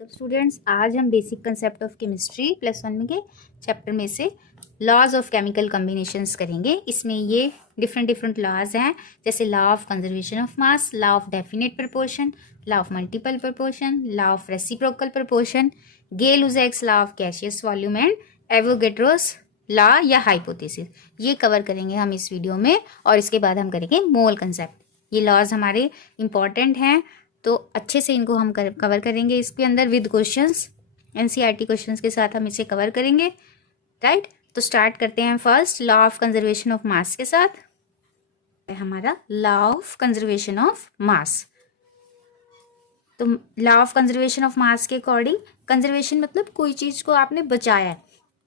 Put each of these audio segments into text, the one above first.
Students, आज हम basic concept of chemistry +1 के चैप्टर में से लॉज ऑफ केमिकल कॉम्बिनेशंस करेंगे। इसमें ये डिफरेंट लॉज हैं, जैसे law of conservation of mass, law of definite proportion, law of multiple proportion, law of reciprocal proportion, Gay-Lussac's law of gaseous volume and Avogadro's law या hypothesis. ये cover करेंगे हम इस वीडियो में, और इसके बाद हम करेंगे मोल कंसेप्ट। ये लॉज हमारे इंपॉर्टेंट हैं, तो अच्छे से इनको हम कवर करेंगे इसके अंदर विद क्वेश्चंस, एनसीईआरटी क्वेश्चंस के साथ हम इसे कवर करेंगे। राइट, तो स्टार्ट करते हैं first law of conservation of mass के साथ। हमारा law of conservation of mass, तो law of conservation of mass के अकॉर्डिंग, कंजर्वेशन मतलब कोई चीज को आपने बचाया है,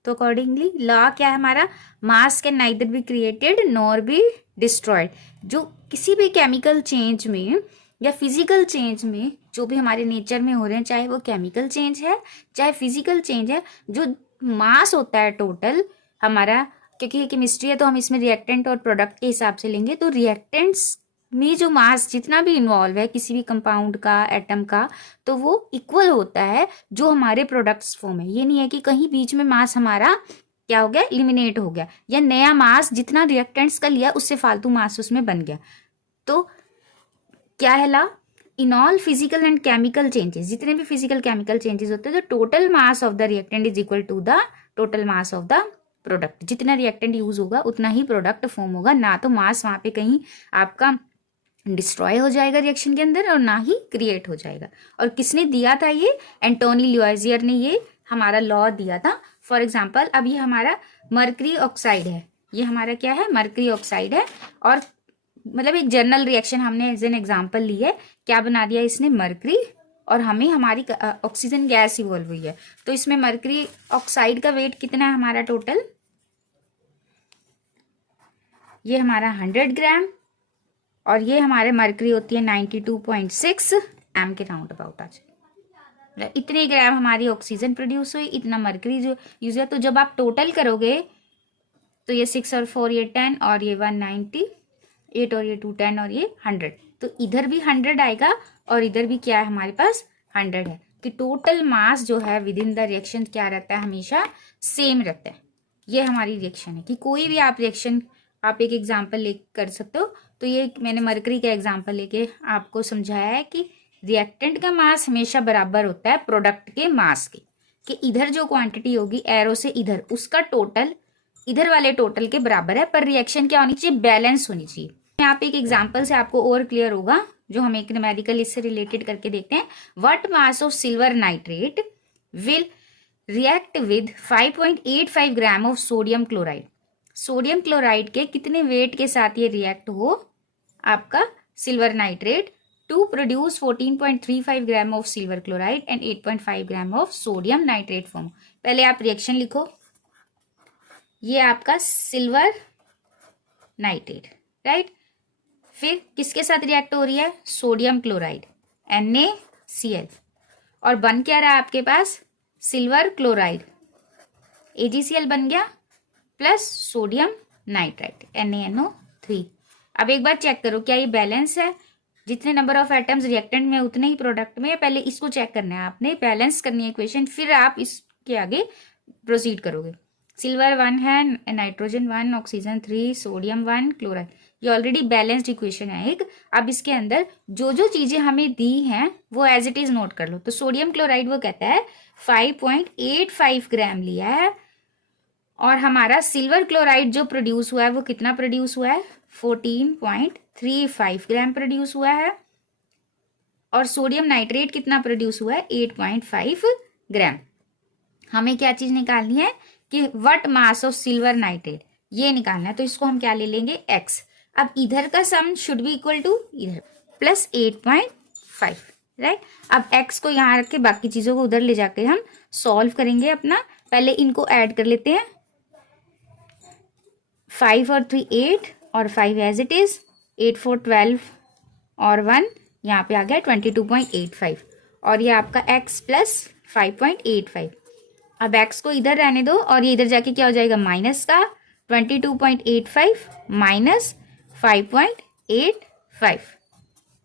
तो अकॉर्डिंगली लॉ क्या है हमारा, मास can neither be created nor be destroyed. जो किसी भी केमिकल चेंज में या फिजिकल चेंज में, जो भी हमारे नेचर में हो रहे हैं, चाहे वो केमिकल चेंज है चाहे फिजिकल चेंज है, जो मास होता है टोटल हमारा, क्योंकि ये केमिस्ट्री है तो हम इसमें रिएक्टेंट और प्रोडक्ट के हिसाब से लेंगे, तो रिएक्टेंट्स में जो मास जितना भी इन्वॉल्व है किसी भी कंपाउंड का, एटम का, तो वो इक्वल होता है जो हमारे प्रोडक्ट्स फॉर्म है। ये नहीं है कि कहीं बीच में मास हमारा क्या हो गया, एलिमिनेट हो गया, या नया मास जितना रिएक्टेंट्स का लिया उससे फालतू मास उसमें बन गया। तो क्या है law, in all physical and chemical changes, जितने भी फिजिकल केमिकल चेंजेस होते हैं, तो total mass of the reactant is equal to the total mass of the product. जितना रिएक्टेंट यूज होगा उतना ही प्रोडक्ट फॉर्म होगा, ना तो मास वहां पे कहीं आपका डिस्ट्रॉय हो जाएगा रिएक्शन के अंदर, और ना ही क्रिएट हो जाएगा। और किसने दिया था ये, एंटोनी ल्यूइजियर ने ये हमारा लॉ दिया था। फॉर एग्जाम्पल, अब ये हमारा मर्करी ऑक्साइड है, ये हमारा क्या है, मर्करी ऑक्साइड है, और मतलब एक जर्नल रिएक्शन हमने एज एन एग्जाम्पल ली है, क्या बना दिया इसने, मर्करी, और हमें हमारी ऑक्सीजन गैस इवॉल्व हुई है। तो इसमें मर्करी ऑक्साइड का वेट कितना है हमारा टोटल, ये हमारा 100 ग्राम, और ये हमारे मर्करी होती है 92.6 ग्राम के राउंड अबाउट आ जाए। इतने ग्राम हमारी ऑक्सीजन प्रोड्यूस हुई, इतना मर्करी जो यूज है। तो जब आप टोटल करोगे तो ये 6 और 4 ये 10, और ये 190, 8 और ये 210, और ये 100, तो इधर भी 100 आएगा और इधर भी क्या है हमारे पास 100 है, कि टोटल मास जो है विद इन द रिएक्शन क्या रहता है, हमेशा सेम रहता है। ये हमारी रिएक्शन है, कि कोई भी आप रिएक्शन, आप एक एग्जाम्पल ले कर सकते हो। तो ये मैंने मरकरी का एग्जाम्पल लेके आपको समझाया है कि रिएक्टेंट का मास हमेशा बराबर होता है प्रोडक्ट के मास के, कि इधर जो क्वांटिटी होगी एरो से इधर, उसका टोटल इधर वाले टोटल के बराबर है, पर रिएक्शन क्या होनी चाहिए, बैलेंस होनी चाहिए। यहाँ पे एक एग्जाम्पल से आपको और क्लियर होगा, जो हम एक न्यूमेरिकल इससे रिलेटेड करके देखते हैं। What mass of silver nitrate will react with 5.85 gram of sodium chloride. Sodium chloride के कितने वेट के साथ ये रिएक्ट हो आपका silver nitrate to produce 14.35 gram of silver chloride and 8.5 gram of sodium nitrate form. पहले आप रिएक्शन लिखो, ये आपका सिल्वर नाइट्रेट, राइट, फिर किसके साथ रिएक्ट हो रही है, सोडियम क्लोराइड NaCl, और बन क्या रहा है आपके पास, सिल्वर क्लोराइड AgCl बन गया, प्लस सोडियम नाइट्राइट NaNO3। अब एक बार चेक करो क्या ये बैलेंस है, जितने नंबर ऑफ एटम्स रिएक्टेंट में उतने ही प्रोडक्ट में। पहले इसको चेक करना है आपने, बैलेंस करनी है इक्वेशन, फिर आप इसके आगे प्रोसीड करोगे। सिल्वर 1 है, नाइट्रोजन 1, ऑक्सीजन 3, सोडियम 1, क्लोराइड, ये ऑलरेडी बैलेंस्ड इक्वेशन है एक। अब इसके अंदर जो जो चीजें हमें दी हैं वो एज इट इज नोट कर लो। तो सोडियम क्लोराइड वो कहता है 5.85 ग्राम लिया है, और हमारा सिल्वर क्लोराइड जो प्रोड्यूस हुआ है वो कितना प्रोड्यूस हुआ है, 14.35 ग्राम प्रोड्यूस हुआ है, और सोडियम नाइट्रेट कितना प्रोड्यूस हुआ है, 8.5 ग्राम। हमें क्या चीज निकालनी है कि what mass of silver nitrate, ये निकालना है। तो इसको हम क्या ले लेंगे, x। अब इधर का sum should be equal to इधर प्लस 8.5, राइट। अब x को यहाँ रख के बाकी चीजों को उधर ले जाके हम सॉल्व करेंगे अपना। पहले इनको ऐड कर लेते हैं, 5 और 3 8, और 5 एज इट इज, 8 4 12, और 1 यहाँ पे आ गया 22.85, और ये आपका x प्लस 5.85। अब x को इधर रहने दो, और ये इधर जाके क्या हो जाएगा, माइनस का 22.85 माइनस 5.85,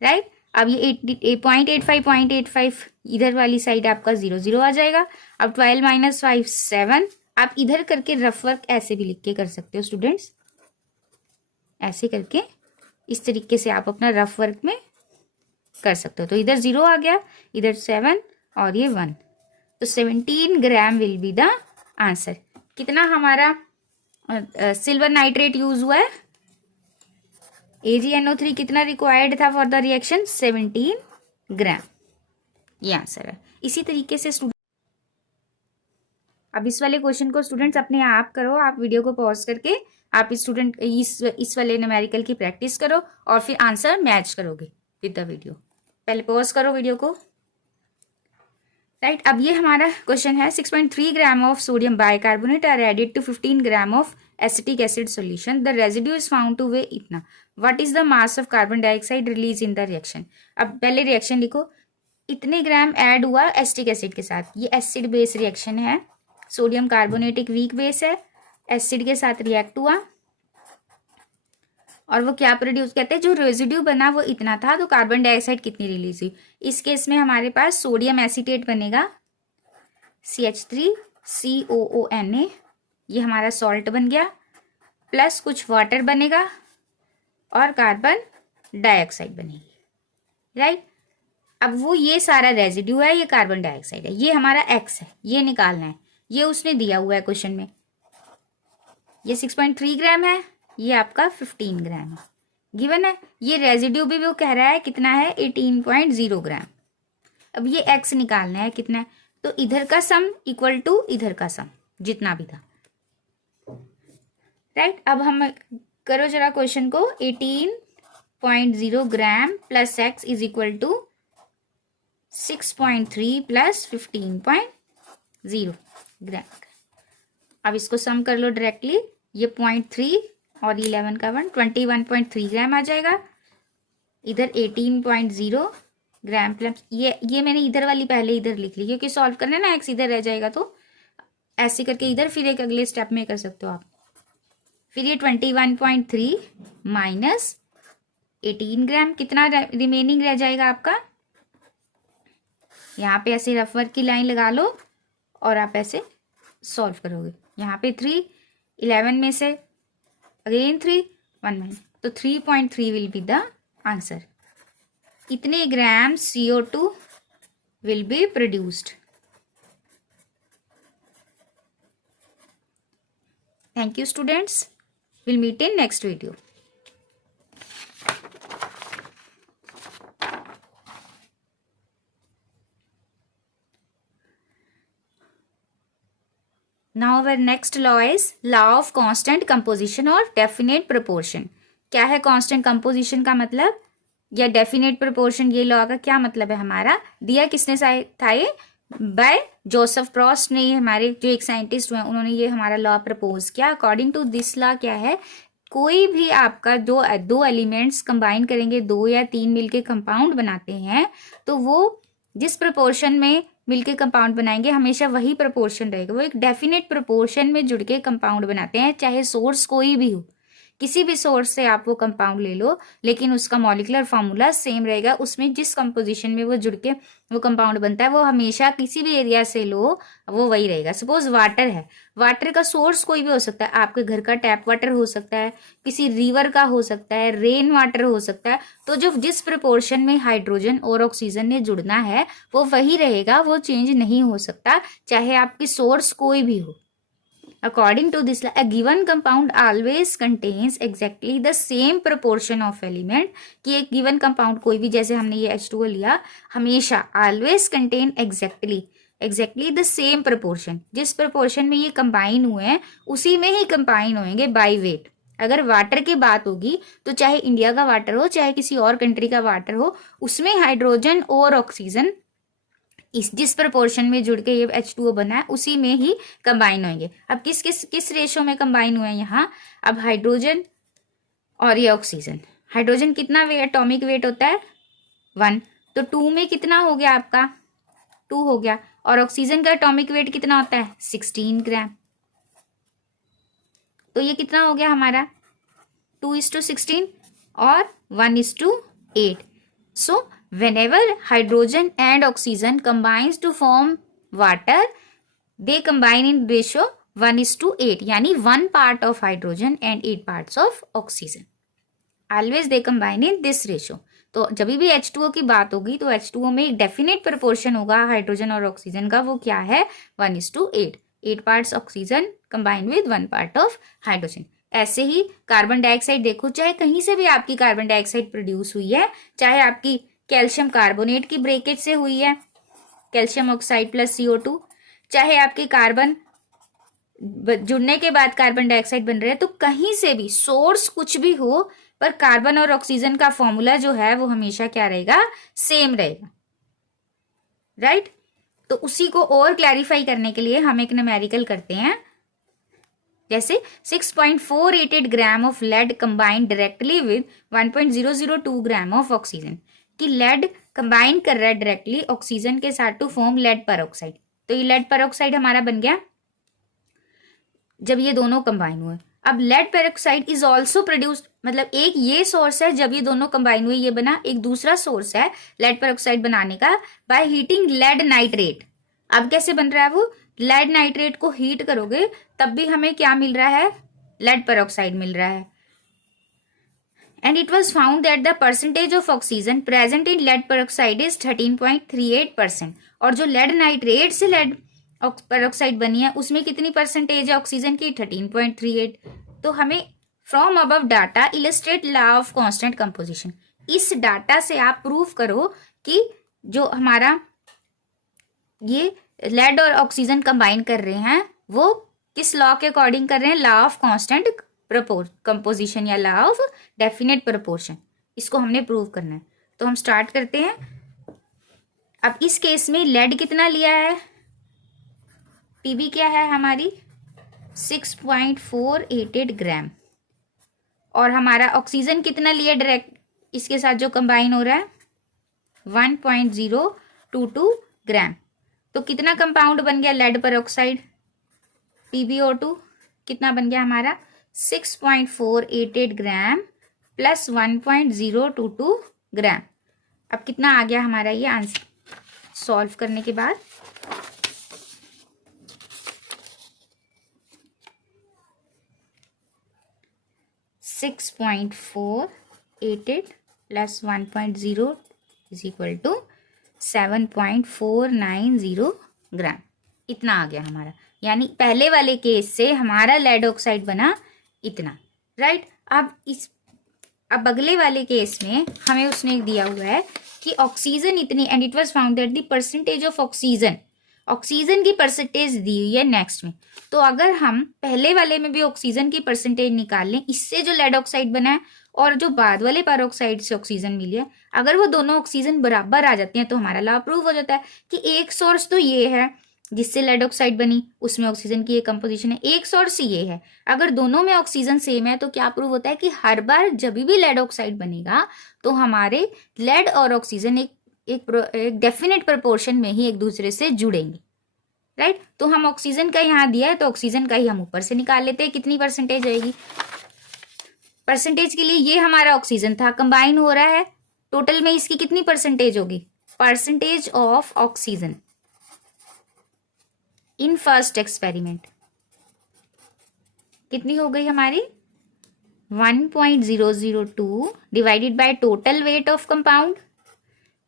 राइट। अब ये 0.85 इधर वाली साइड आपका 0 0 आ जाएगा। अब 12 - 5 7। आप इधर करके रफ वर्क ऐसे भी लिख के कर सकते हो स्टूडेंट्स, ऐसे करके इस तरीके से आप अपना रफ वर्क में कर सकते हो। तो इधर 0 आ गया, इधर 7 और ये 1, तो 17 ग्राम विल बी द आंसर। कितना हमारा सिल्वर नाइट्रेट यूज हुआ है, AgNO3 कितना रिक्वायर्ड था फॉर द रिएक्शन, 17 ग्राम, ये आंसर है। इसी तरीके से स्टूडेंट अब इस वाले क्वेश्चन को स्टूडेंट्स अपने आप करो, आप वीडियो को पॉज करके आप इस वाले न्यूमेरिकल की प्रैक्टिस करो और फिर आंसर मैच करोगे विद द वीडियो। पहले पॉज करो वीडियो को, राइट। अब ये हमारा क्वेश्चन है 6.3 gram of sodium bicarbonate are added to 15 gram of acetic acid solution, the residue is found to weigh इतना, what is the mass of carbon dioxide release in the reaction. अब पहले reaction लिखो, इतने gram add हुआ acetic acid के साथ, ये acid base reaction है, सोडियम कार्बोनेट एक वीक बेस है, एसिड के साथ रिएक्ट हुआ और वो क्या प्रोड्यूस कहते हैं, जो रेजिड्यू बना वो इतना था, तो कार्बन डाइऑक्साइड कितनी रिलीज हुई। इस केस में हमारे पास सोडियम एसीटेट बनेगा CH3COONA, ये हमारा सॉल्ट बन गया, प्लस कुछ वाटर बनेगा और कार्बन डाइऑक्साइड बनेगी, राइट। अब वो ये सारा रेजिड्यू है, ये कार्बन डाइऑक्साइड है, ये हमारा X है, ये निकालना है, ये उसने दिया हुआ है क्वेश्चन में। ये 6.3 ग्राम है, ये आपका 15 ग्राम है, गिवन है। ये रेजिड्यू भी वो कह रहा है कितना है, 18.0 ग्राम। अब ये X निकालना है कितना है, तो इधर का सम इक्वल टू इधर का सम जितना भी था, राइट। अब हम करो जरा क्वेश्चन को, 18.0 gram plus X is equal to 6.3 प्लस 15.0 ग्राम। अब इसको सम कर लो डायरेक्टली, ये 0.3 और 11 का 1, 21.3 ग्राम आ जाएगा। इधर 18.0 ग्राम प्लस ये मैंने इधर वाली पहले इधर लिख ली, क्योंकि सॉल्व करना है ना, X इधर रह जाएगा, तो ऐसे करके इधर फिर एक अगले स्टेप में कर सकते हो आप। फिर ये 21.3 माइनस 18 ग्राम, कितना रिमेनिंग रह जाएगा आपका। यहाँ पे ऐसे रफ वर्क की लाइन लगा लो और आप ऐसे सॉल्व करोगे। यहाँ पे 3, 11 में से अगेन 3, 1 में, तो 3.3 विल बी द आंसर। इतने gram CO2 will be produced. Thank you students, will meet in next video. Now our next law is law of constant composition और definite proportion। क्या है constant composition का मतलब, या definite proportion, ये law का क्या मतलब है हमारा, दिया किसने था ये, बाय जोसेफ प्रॉस्ट ने, ये हमारे जो एक साइंटिस्ट हुए उन्होंने ये हमारा लॉ प्रपोज किया। अकॉर्डिंग टू दिस लॉ क्या है, कोई भी आपका दो एलिमेंट्स कंबाइन करेंगे, 2 या 3 मिलके कंपाउंड बनाते हैं, तो वो जिस प्रपोर्शन में मिलके कंपाउंड बनाएंगे हमेशा वही प्रपोर्शन रहेगा। वो एक डेफिनेट प्रपोर्शन में जुड़ के कंपाउंड बनाते हैं, चाहे सोर्स कोई भी हो, किसी भी सोर्स से आप वो कंपाउंड ले लो, लेकिन उसका मॉलिक्यूलर फार्मूला सेम रहेगा। उसमें जिस कंपोजिशन में वो जुड़ के वो कंपाउंड बनता है वो हमेशा किसी भी एरिया से लो वो वही रहेगा। सपोज वाटर है, वाटर का सोर्स कोई भी हो सकता है, आपके घर का टैप वाटर हो सकता है, किसी रिवर का हो सकता है, रेन वाटर हो सकता है, तो जो जिस प्रपोर्शन में हाइड्रोजन और ऑक्सीजन ने जुड़ना है वो वही रहेगा, वो चेंज नहीं हो सकता, चाहे आपकी सोर्स कोई भी हो। According to this, a given compound always contains exactly the same proportion of element, कि एक given compound कोई भी, जैसे हमने ये H2O लिया, हमेशा always contain exactly the same proportion, जिस proportion में ये combine हुए हैं उसी में ही combine होंगे by weight। अगर वाटर की बात होगी तो चाहे इंडिया का वाटर हो चाहे किसी और कंट्री का वाटर हो, उसमें हाइड्रोजन और ऑक्सीजन जिस प्रपोर्शन में जुड़ के ये H2O बना है उसी में ही कंबाइन होंगे। अब किस रेशो में कंबाइन हुए हैं यहाँ, अब हाइड्रोजन और ये ऑक्सीजन, हाइड्रोजन कितना एटॉमिक वेट होता है 1, तो 2 में कितना हो गया आपका 2 हो गया, और ऑक्सीजन का एटॉमिक वेट कितना होता है 16 ग्राम, तो ये कितना हो गया हमारा 2:16 और 1:8। सो whenever hydrogen and oxygen combines to form water, they combine in ratio 1:8, यानी 1 part of hydrogen and 8 parts of oxygen. Always they combine in this ratio. तो जब भी H2O की बात होगी तो H2O में एक डेफिनेट प्रोपोर्शन होगा हाइड्रोजन और ऑक्सीजन का, वो क्या है 1:8. 8 parts oxygen combine with 1 part of hydrogen. ऐसे ही कार्बन डाइऑक्साइड देखो, चाहे कहीं से भी आपकी कार्बन डाइऑक्साइड प्रोड्यूस हुई है, चाहे आपकी कैल्शियम कार्बोनेट की ब्रेकेज से हुई है, कैल्शियम ऑक्साइड प्लस CO2, चाहे आपके कार्बन जुड़ने के बाद कार्बन डाइऑक्साइड बन रहे हैं, तो कहीं से भी सोर्स कुछ भी हो, पर कार्बन और ऑक्सीजन का फॉर्मूला जो है वो हमेशा क्या रहेगा, सेम रहेगा. राइट. तो उसी को और क्लैरिफाई करने के लिए हम एक न्यूमेरिकल करते हैं. जैसे 6.488 gram of lead combined directly with 1.002 gram of oxygen, कि लेड कंबाइन कर रहा है डायरेक्टली ऑक्सीजन के साथ टू फॉर्म लेड पेरोक्साइड. तो ये लेड पेरोक्साइड हमारा बन गया जब ये दोनों कंबाइन हुए. अब lead peroxide is also produced, मतलब एक ये सोर्स है जब ये दोनों कंबाइन हुए ये बना, एक दूसरा सोर्स है लेड पेरोक्साइड बनाने का बाय हीटिंग लेड नाइट्रेट. अब कैसे बन रहा है वो, लेड नाइट्रेट को हीट करोगे तब भी हमें क्या मिल रहा है, लेड पेरोक्साइड मिल रहा है. And it was found that the percentage of oxygen present in lead peroxide is 13.38%. और जो लेड नाइट्रेट से लेड पेरोक्साइड बनी है उसमें कितनी परसेंटेज है ऑक्सीजन की, 13.38. तो हमें from above data illustrate law of constant composition, इस डाटा से आप प्रूव करो कि जो हमारा ये लेड और ऑक्सीजन कंबाइन कर रहे हैं वो किस लॉ के अकॉर्डिंग कर रहे हैं, लॉ ऑफ कांस्टेंट कंपोजिशन या लॉ ऑफ डेफिनेट प्रोपोर्शन. इसको हमने प्रूव करना है. तो हम स्टार्ट करते हैं. अब इस केस में लेड कितना लिया है, पीबी क्या है हमारी 6.488 ग्राम, और हमारा ऑक्सीजन कितना लिया डायरेक्ट इसके साथ जो कंबाइन हो रहा है 1.022 ग्राम. तो कितना कंपाउंड बन गया लेड पेरोक्साइड, PbO2 कितना बन गया हमारा 6.488 ग्राम प्लस 1.022 ग्राम. अब कितना आ गया हमारा ये आंसर सॉल्व करने के बाद, six 6.488 plus 1.0 is equal to 7.490 gram. इतना आ गया हमारा, यानी पहले वाले केस से हमारा लेड ऑक्साइड बना इतना. राइट. अब अगले वाले केस में हमें उसने दिया हुआ है कि ऑक्सीजन इतनी, and it was found that the percentage of oxygen की परसेंटेज दी हुई है नेक्स्ट में. तो अगर हम पहले वाले में भी ऑक्सीजन की परसेंटेज निकाल लें, इससे जो लेड ऑक्साइड बना है और जो बाद वाले पेरोक्साइड से ऑक्सीजन मिली है, अगर वो दोनों ऑक्सीजन बराबर आ जाती हैं तो हमारा लॉ प्रूव हो जाता है कि एक सोर्स तो ये है जिससे लेड ऑक्साइड बनी, उसमें ऑक्सीजन की एक कंपोजिशन है, एक सोर्स ये है. अगर दोनों में ऑक्सीजन सेम है तो क्या प्रूव होता है कि हर बार जब भी लेड ऑक्साइड बनेगा तो हमारे लेड और ऑक्सीजन एक डेफिनेट प्रोपोर्शन में ही एक दूसरे से जुड़ेंगे. राइट. तो हम ऑक्सीजन का यहाँ दिया है तो ऑक्सीजन का ही हम ऊपर से निकाल लेते हैं, कितनी परसेंटेज आएगी. परसेंटेज के लिए ये हमारा ऑक्सीजन था, कंबाइन हो रहा है, टोटल में इसकी कितनी परसेंटेज होगी, percentage of oxygen in first experiment कितनी हो गई हमारी 1.002 divided by total weight of compound.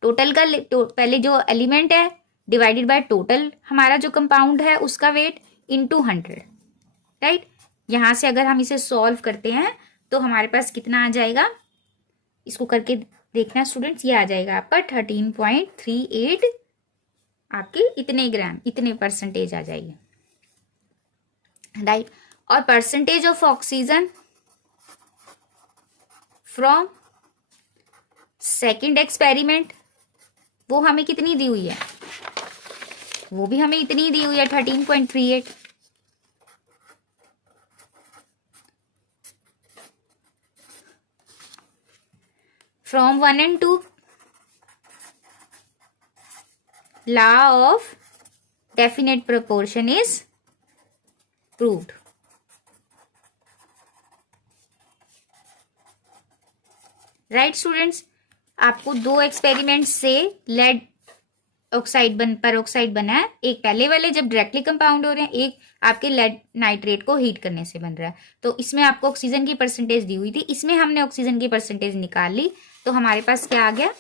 Total का पहले जो एलिमेंट है डिवाइडेड बाय टोटल हमारा जो कंपाउंड है उसका वेट इनटू 100. राइट. यहां से अगर हम इसे सॉल्व करते हैं तो हमारे पास कितना आ जाएगा, इसको करके देखना स्टूडेंट्स, ये आ जाएगा आपका 13.38, आपके इतने ग्राम, इतने परसेंटेज आ जाएगी. राइट. और percentage of oxygen from second experiment वो हमें कितनी दी हुई है, वो भी हमें इतनी दी हुई है 13.38. From 1 and 2 law of definite proportion is proved. Right students. आपको 2 एक्सपेरिमेंट से लेड ऑक्साइड पेरोक्साइड बना है। एक पहले वाले जब डायरेक्टली कंपाउंड हो रहे हैं, एक आपके लेड नाइट्रेट को हीट करने से बन रहा है। तो इसमें आपको ऑक्सीजन की परसेंटेज दी हुई थी, इसमें हमने ऑक्सीजन की परसेंटेज निकाल ली। तो हमारे पास क्या आ गया,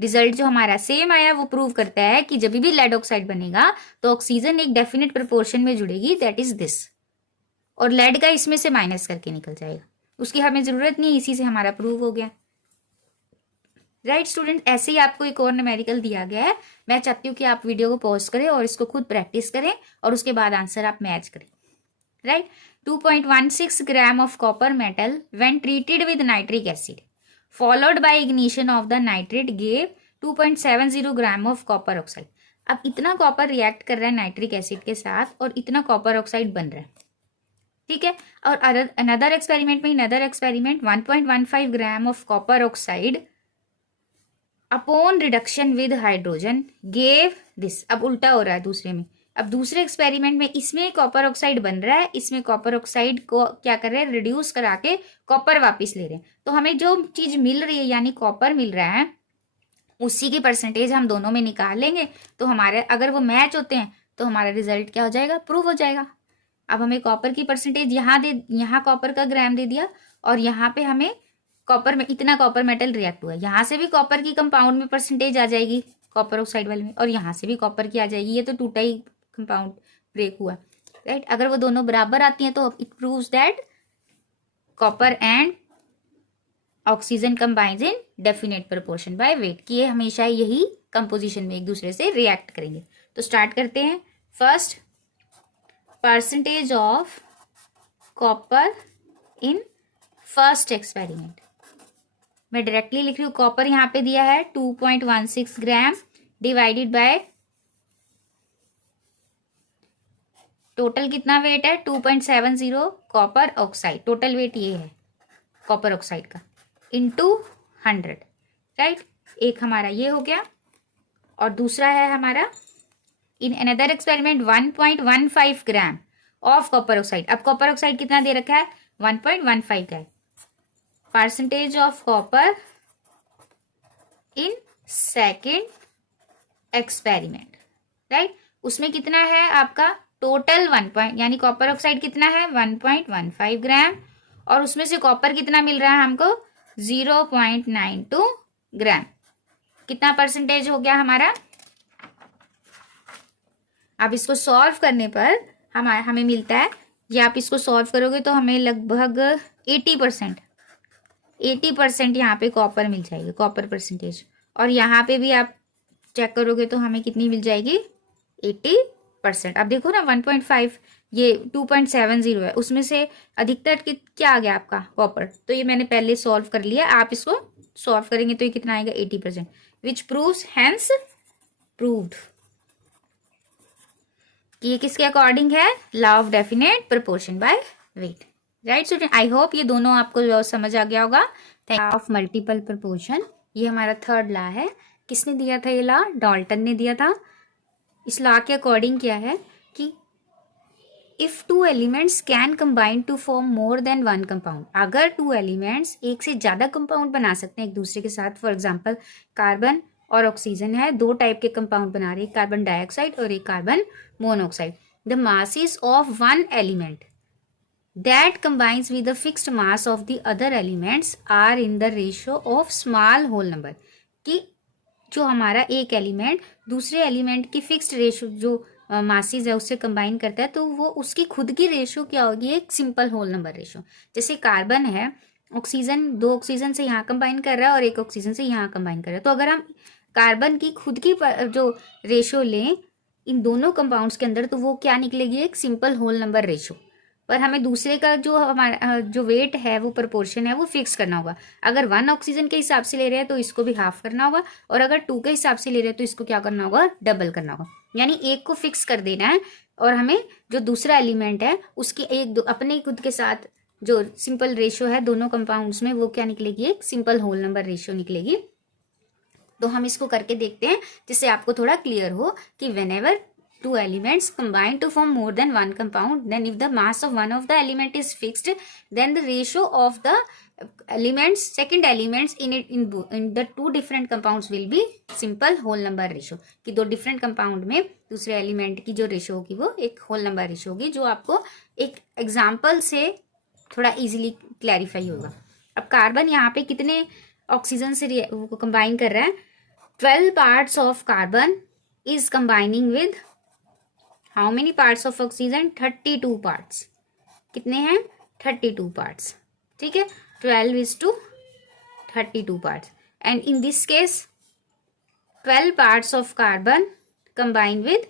रिजल्ट जो हमारा सेम आया वो प्रूव करता है कि जब भी लेड ऑक्साइड बनेगा तो ऑक्सीजन एक डेफिनेट प्रोपोर्शन में जुड़ेगी, दैट इज दिस, और लेड का इसमें से माइनस करके निकल जाएगा। उसकी हमें जरूरत नहीं, इसी से हमारा प्रूव हो गया। राइट स्टूडेंट, ऐसे ही आपको एक और न्यूमेरिकल दिया गया है। मैं चाहती हूँ कि आप वीडियो को पॉज करें और इसको खुद प्रैक्टिस करें और उसके बाद आंसर आप मैच करें। Right, 2.16 gram of copper metal when treated with nitric acid followed by ignition of the nitrate gave 2.70 gram of copper oxide. अब इतना कॉपर रिएक्ट कर रहा है नाइट्रिक एसिड के साथ और इतना कॉपर ऑक्साइड बन रहा है, ठीक है। और अनदर एक्सपेरिमेंट में 1.15 gram of copper oxide upon reduction with hydrogen gave this. अब उल्टा हो रहा है दूसरे में। अब दूसरे एक्सपेरिमेंट में इसमें कॉपर ऑक्साइड बन रहा है, इसमें कॉपर ऑक्साइड को क्या कर रहे हैं, रिड्यूस करा के कॉपर वापस ले रहे हैं। तो हमें जो चीज मिल रही है यानी कॉपर मिल रहा है, उसी की परसेंटेज हम दोनों में निकाल लेंगे। तो हमारे अगर वो मैच होते हैं तो हमारा रिजल्ट क्या हो जाएगा, प्रूव हो जाएगा। अब हमें कॉपर की परसेंटेज यहाँ कॉपर का ग्राम दे दिया और यहाँ पे हमें कॉपर में इतना कॉपर मेटल रिएक्ट हुआ है। यहाँ से भी कॉपर की कंपाउंड में परसेंटेज आ जाएगी कॉपर ऑक्साइड वाले में, और यहाँ से भी कॉपर की आ जाएगी। ये तो टूटा ही कंपाउंड ब्रेक हुआ, राइट। अगर वो दोनों बराबर आती हैं तो it proves that copper and oxygen combines in definite proportion by weight, कि ये हमेशा यही कंपोजिशन में एक दूसरे से रिएक्ट करेंगे। तो स्टार्ट करते हैं। First, percentage of copper in first experiment. मैं डायरेक्टली लिख रही हूँ, कॉपर यहाँ पे दिया है 2.16 ग्राम डिवाइडेड बाय टोटल कितना वेट है 2.70 कॉपर ऑक्साइड, टोटल वेट ये है कॉपर ऑक्साइड का, इनटू 100, राइट। एक हमारा ये हो गया और दूसरा है हमारा in another experiment 1.15 gram of copper oxide. अब कॉपर ऑक्साइड कितना दे रखा है, 1.15 का है। Percentage of copper in second experiment, right. उसमें कितना है आपका टोटल 1 यानी कॉपर ऑक्साइड कितना है 1.15 ग्राम, और उसमें से कॉपर कितना मिल रहा है हमको 0.92 ग्राम। कितना परसेंटेज हो गया हमारा। अब इसको सॉल्व करने पर हमें मिलता है, या आप इसको सॉल्व करोगे तो हमें लगभग 80% यहाँ पे कॉपर मिल जाएगी, कॉपर परसेंटेज। और यहाँ पे भी आप चेक करोगे तो हमें कितनी मिल जाएगी 80%। अब देखो ना 1.5 ये 2.70 है, उसमें से अधिकतर क्या आ गया आपका कॉपर। तो ये मैंने पहले सॉल्व कर लिया, आप इसको सॉल्व करेंगे तो ये कितना आएगा 80%, विच प्रूव्स हैंस प्रूव्ड कि ये किसके अकॉर्डिंग है, law of definite proportion by weight, right student. I hope ये दोनों आपको समझ आ गया होगा। लॉ ऑफ मल्टीपल प्रोपोर्शन, ये हमारा थर्ड लॉ है। किसने दिया था ये लॉ, डाल्टन ने दिया था। इस लॉ के अकॉर्डिंग क्या है कि if two elements can combine to form more than one compound, अगर टू एलिमेंट्स एक से ज्यादा कंपाउंड बना सकते हैं एक दूसरे के साथ, फॉर एग्जाम्पल कार्बन और ऑक्सीजन है, 2 टाइप के कंपाउंड बना रहे हैं, कार्बन डाइऑक्साइड और एक carbon monoxide. The masses of one element that combines with the fixed mass of the other elements are in the ratio of small whole number, कि जो हमारा एक एलिमेंट दूसरे एलिमेंट की फिक्स्ड रेशियो जो masses है उससे कंबाइन करता है, तो वो उसकी खुद की रेशियो क्या होगी, एक सिंपल होल नंबर रेशियो। जैसे कार्बन है, ऑक्सीजन 2 ऑक्सीजन से यहाँ कंबाइन कर रहा है और 1 ऑक्सीजन से यहाँ कंबाइन कर रहा है। तो अगर हम कार्बन की खुद की जो रेशियो लें इन दोनों कंपाउंड्स के अंदर, तो वो क्या निकलेगी, एक सिंपल होल नंबर रेशियो। पर हमें दूसरे का जो हमारा जो वेट है वो प्रोपोर्शन है वो फिक्स करना होगा। अगर 1 ऑक्सीजन के हिसाब से ले रहे हैं तो इसको भी हाफ करना होगा, और अगर 2 के हिसाब से ले रहे हैं तो इसको क्या करना होगा, डबल करना होगा। यानी एक को फिक्स कर देना है, और हमें जो दूसरा एलिमेंट है उसकी अपने खुद के साथ जो सिंपल रेशियो है दोनों कंपाउंड्स में, वो क्या निकलेगी, एक सिंपल होल नंबर रेशियो निकलेगी। तो हम इसको करके देखते हैं जिससे आपको थोड़ा क्लियर हो कि whenever two elements combine to form more than one compound, then if the mass of one of the element is fixed, then the ratio of the elements, second elements in the two different compounds will be simple whole number ratio, कि दो different compound में दूसरे element की जो ratio होगी वो एक whole number ratio होगी, जो आपको एक एग्जाम्पल से थोड़ा इजीली क्लैरिफाई होगा। अब कार्बन यहाँ पे कितने ऑक्सीजन से वो कंबाइन कर रहा है, 12 parts of carbon is combining with how many parts of oxygen, 32 parts. कितने हैं, 32 पार्ट्स, ठीक है, 12:32 parts, and in this case 12 parts of carbon combined with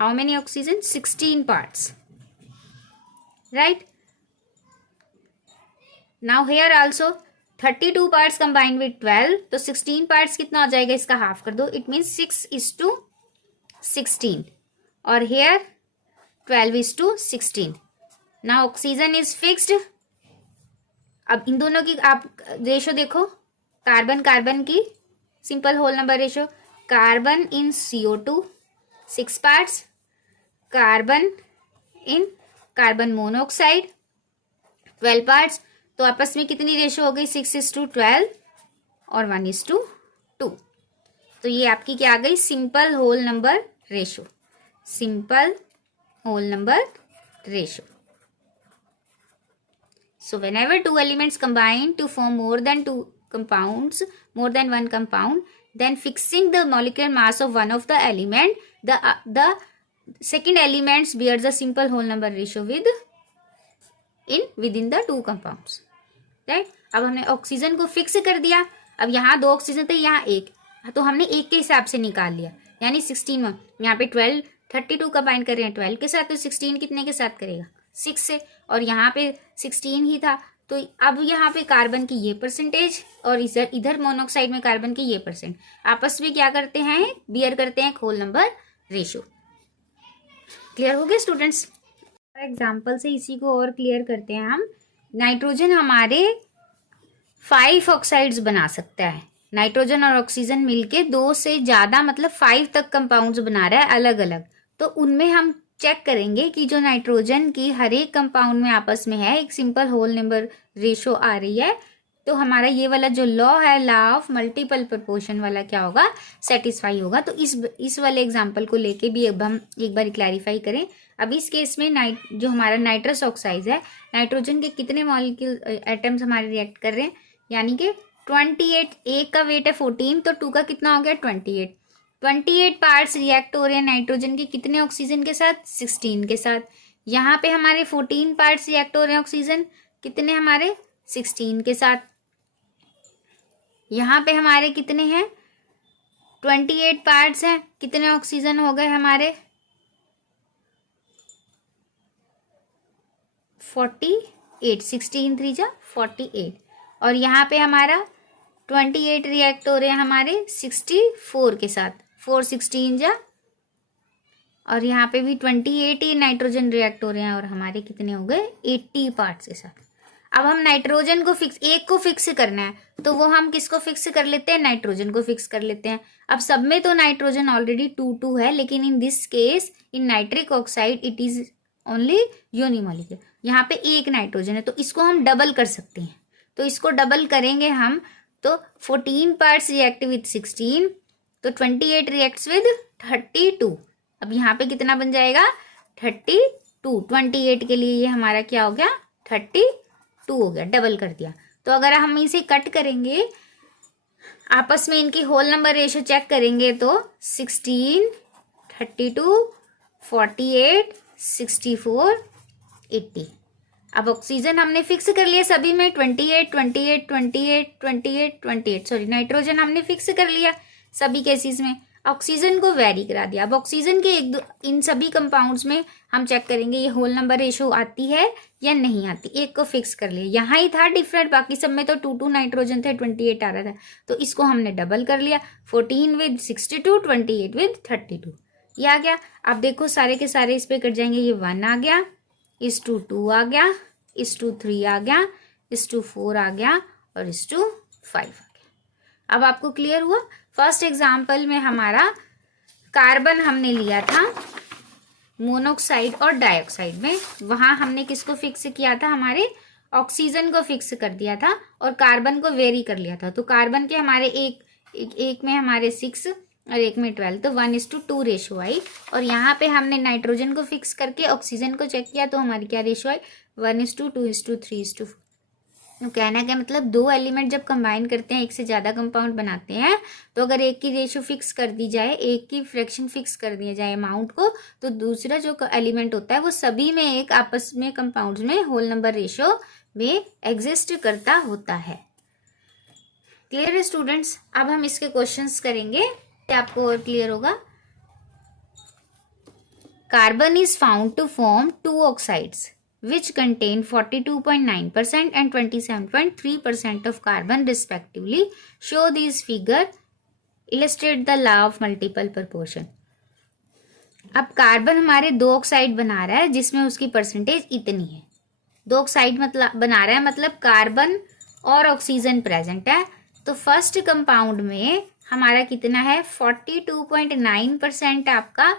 how many oxygen, 16 parts, right? Now here also 32 parts combined with 12, तो 16 parts कितना हो जाएगा, इसका half कर दो, it means 6:16, और here 12:16. Now oxygen is fixed. अब इन दोनों की आप रेशो देखो, कार्बन कार्बन की simple whole number ratio, carbon in CO2 6 parts, carbon in carbon monoxide 12 parts, तो आपस में कितनी रेशो हो गई, 6:12 और 1:2। तो ये आपकी क्या आ गई, simple whole number ratio, simple whole number ratio. So whenever two elements combine to form more than one compound, then fixing the molecular mass of one of the element, the second elements bears the simple whole number ratio within the two compounds, right? अब हमने oxygen को fix कर दिया, अब यहाँ 2 oxygen थे, यहाँ 1, तो हमने 1 के हिसाब से निकाल लिया, यानी 16, यहाँ पे 32 कंबाइन कर रहे हैं 12 के साथ, तो 16 कितने के साथ करेगा, 6 से, और यहाँ पे 16 ही था, तो अब यहाँ पे कार्बन की ये परसेंटेज और इधर मोनोऑक्साइड में कार्बन की ये परसेंट आपस में क्या करते हैं, बियर करते हैं होल नंबर रेशो। क्लियर हो गया स्टूडेंट्स? एग्जाम्पल से इसी को और क्लियर करते हैं हम। नाइट्रोजन हमारे 5 ऑक्साइड्स बना सकता है, नाइट्रोजन और ऑक्सीजन मिलके 2 से ज़्यादा मतलब 5 तक कंपाउंड्स बना रहा है अलग अलग, तो उनमें हम चेक करेंगे कि जो नाइट्रोजन की हर एक कंपाउंड में आपस में है एक सिंपल होल नंबर रेशो आ रही है, तो हमारा ये वाला जो लॉ है, लॉ ऑफ मल्टीपल प्रोपोर्शन वाला क्या होगा, सेटिस्फाई होगा। तो इस वाले एग्जांपल को लेके भी अब हम एक बार क्लैरिफाई करें। अब इस केस में जो हमारा नाइट्रस ऑक्साइड है, नाइट्रोजन के कितने मॉलिक्यूल एटम्स हमारे रिएक्ट कर रहे हैं, यानी कि 28, एक का वेट है 14, तो 2 का कितना हो गया 28 पार्ट्स रिएक्ट हो रहे हैं नाइट्रोजन के कितने ऑक्सीजन के साथ, 16 के साथ। यहाँ पे हमारे 14 पार्ट्स रिएक्ट हो रहे हैं ऑक्सीजन कितने, हमारे 16 के साथ। यहाँ पे हमारे कितने हैं, 28 पार्ट्स हैं, कितने ऑक्सीजन हो गए हमारे, 48, 16 3 जा 48, और यहाँ पे हमारा 28 रिएक्ट हो रहे हैं हमारे 64 के साथ, 4 16 जा, और यहाँ पे भी 28 ही नाइट्रोजन रिएक्ट हो रहे हैं और हमारे कितने हो गए 80 पार्ट्स के साथ। अब हम नाइट्रोजन को एक को फिक्स करना है, तो वो हम किसको फिक्स कर लेते हैं, नाइट्रोजन को फिक्स कर लेते हैं। अब सब में तो नाइट्रोजन ऑलरेडी 2 है, लेकिन in this case in nitric oxide it is only unimolecular, यहाँ पे एक नाइट्रोजन है, तो इसको हम डबल कर सकते हैं। तो इसको डबल करेंगे हम, तो 14 पार्ट्स रिएक्ट विद 16, तो 28 रिएक्ट्स विद 32। अब यहाँ पे कितना बन जाएगा 32, 28 के लिए ये हमारा क्या हो गया 32 हो गया, डबल कर दिया। तो अगर हम इसे कट करेंगे, आपस में इनकी होल नंबर रेशियो चेक करेंगे, तो 16, 32, 48, 64, 80। अब ऑक्सीजन हमने फिक्स कर लिया सभी में 28, 28, 28, 28, 28, सॉरी नाइट्रोजन हमने फिक्स कर लिया सभी केसेस में, ऑक्सीजन को वेरी करा दिया। अब ऑक्सीजन के इन सभी कंपाउंड्स में हम चेक करेंगे ये होल नंबर रेशो आती है या नहीं आती, एक को फिक्स कर लिया, यहाँ ही था डिफरेंट, बाकी सब में तो 2 नाइट्रोजन थे, 28 आ रहा था, तो इसको हमने डबल कर लिया, 14 विद 62, 28 विद 32, ये आ गया। अब देखो सारे के सारे इस पे कट जाएंगे, ये 1 आ गया, इस 2 आ गया, इस 3 आ गया, इस 4 आ गया, और इस 5 आ गया। अब आपको क्लियर हुआ? फर्स्ट एग्जाम्पल में हमारा कार्बन हमने लिया था मोनोऑक्साइड और डाइऑक्साइड में, वहां हमने किसको फिक्स किया था, हमारे ऑक्सीजन को फिक्स कर दिया था और कार्बन को वेरी कर लिया था। तो कार्बन के हमारे एक में हमारे 6 और एक में 12, तो 1:2 रेशो आई। और यहाँ पे हमने नाइट्रोजन को फिक्स करके ऑक्सीजन को चेक किया तो हमारी क्या रेशो आई, 1:2:3:4। तो कहना क्या मतलब, दो एलिमेंट जब कंबाइन करते हैं, एक से ज़्यादा कंपाउंड बनाते हैं, तो अगर एक की रेशो फिक्स कर दी जाए, एक की फ्रैक्शन फिक्स कर दिया जाए अमाउंट को, तो दूसरा जो एलिमेंट होता है वो सभी में एक आपस में कंपाउंड्स में होल नंबर रेशो में एग्जिस्ट करता होता है। क्लियर है स्टूडेंट्स? अब हम इसके क्वेश्चंस करेंगे, आपको और क्लियर होगा। Carbon is found to form 2 oxides which contain 42.9% and 27.3% of carbon respectively. Show these figure illustrate the law of multiple proportion. अब कार्बन हमारे 2 ऑक्साइड बना रहा है जिसमें उसकी परसेंटेज इतनी है। 2 ऑक्साइड मतलब बना रहा है, मतलब कार्बन और ऑक्सीजन प्रेजेंट है। तो फर्स्ट कंपाउंड में हमारा कितना है, 42.9% आपका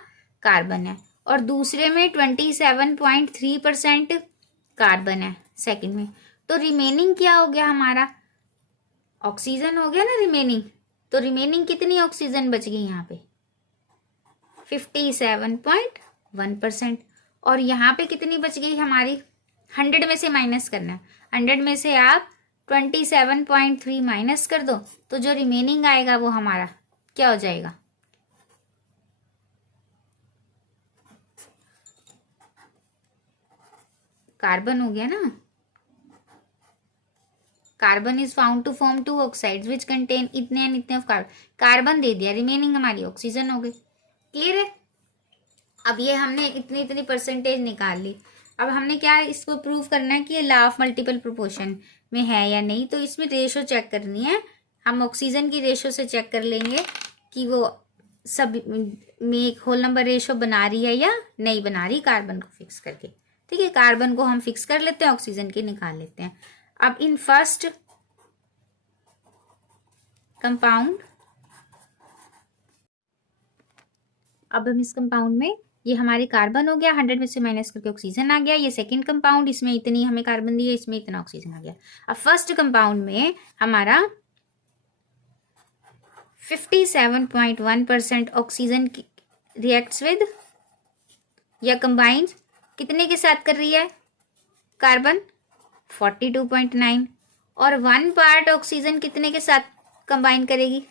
कार्बन है और दूसरे में 27.3% कार्बन है सेकंड में। तो रिमेनिंग क्या हो गया हमारा, ऑक्सीजन हो गया ना रिमेनिंग। तो रिमेनिंग कितनी ऑक्सीजन बच गई यहाँ पे, 57.1%। और यहाँ पे कितनी बच गई हमारी, 100 में से माइनस करना है। 100 में से आप 27.3 माइनस कर दो तो जो रिमेनिंग आएगा वो हमारा क्या हो जाएगा, कार्बन हो गया ना। Carbon is found to form 2 oxides which contain इतने एंड इतने ऑफ कार्बन। कार्बन दे दिया, रिमेनिंग हमारी ऑक्सीजन हो गई। क्लियर है? अब ये हमने इतनी इतनी परसेंटेज निकाल ली। अब हमने क्या इसको प्रूव करना है कि ये लॉ ऑफ मल्टीपल प्रोपोर्शन में है या नहीं। तो इसमें रेशो चेक करनी है। हम ऑक्सीजन की रेशो से चेक कर लेंगे कि वो सब में एक होल नंबर रेशो बना रही है या नहीं बना रही, कार्बन को फिक्स करके। ठीक है, कार्बन को हम फिक्स कर लेते हैं, ऑक्सीजन की निकाल लेते हैं। अब इन फर्स्ट कंपाउंड, अब हम इस कंपाउंड में ये हमारे कार्बन हो गया, 100 में से माइनस करके ऑक्सीजन आ गया। ये सेकंड कंपाउंड, इसमें इतनी हमें कार्बन दी है, इसमें इतना ऑक्सीजन आ गया। अब फर्स्ट कंपाउंड में हमारा 57.1% ऑक्सीजन रिएक्ट्स विद या कंबाइंड कितने के साथ कर रही है, कार्बन 42.9, और 1 पार्ट ऑक्सीजन कितने के साथ कंबाइन करेगी,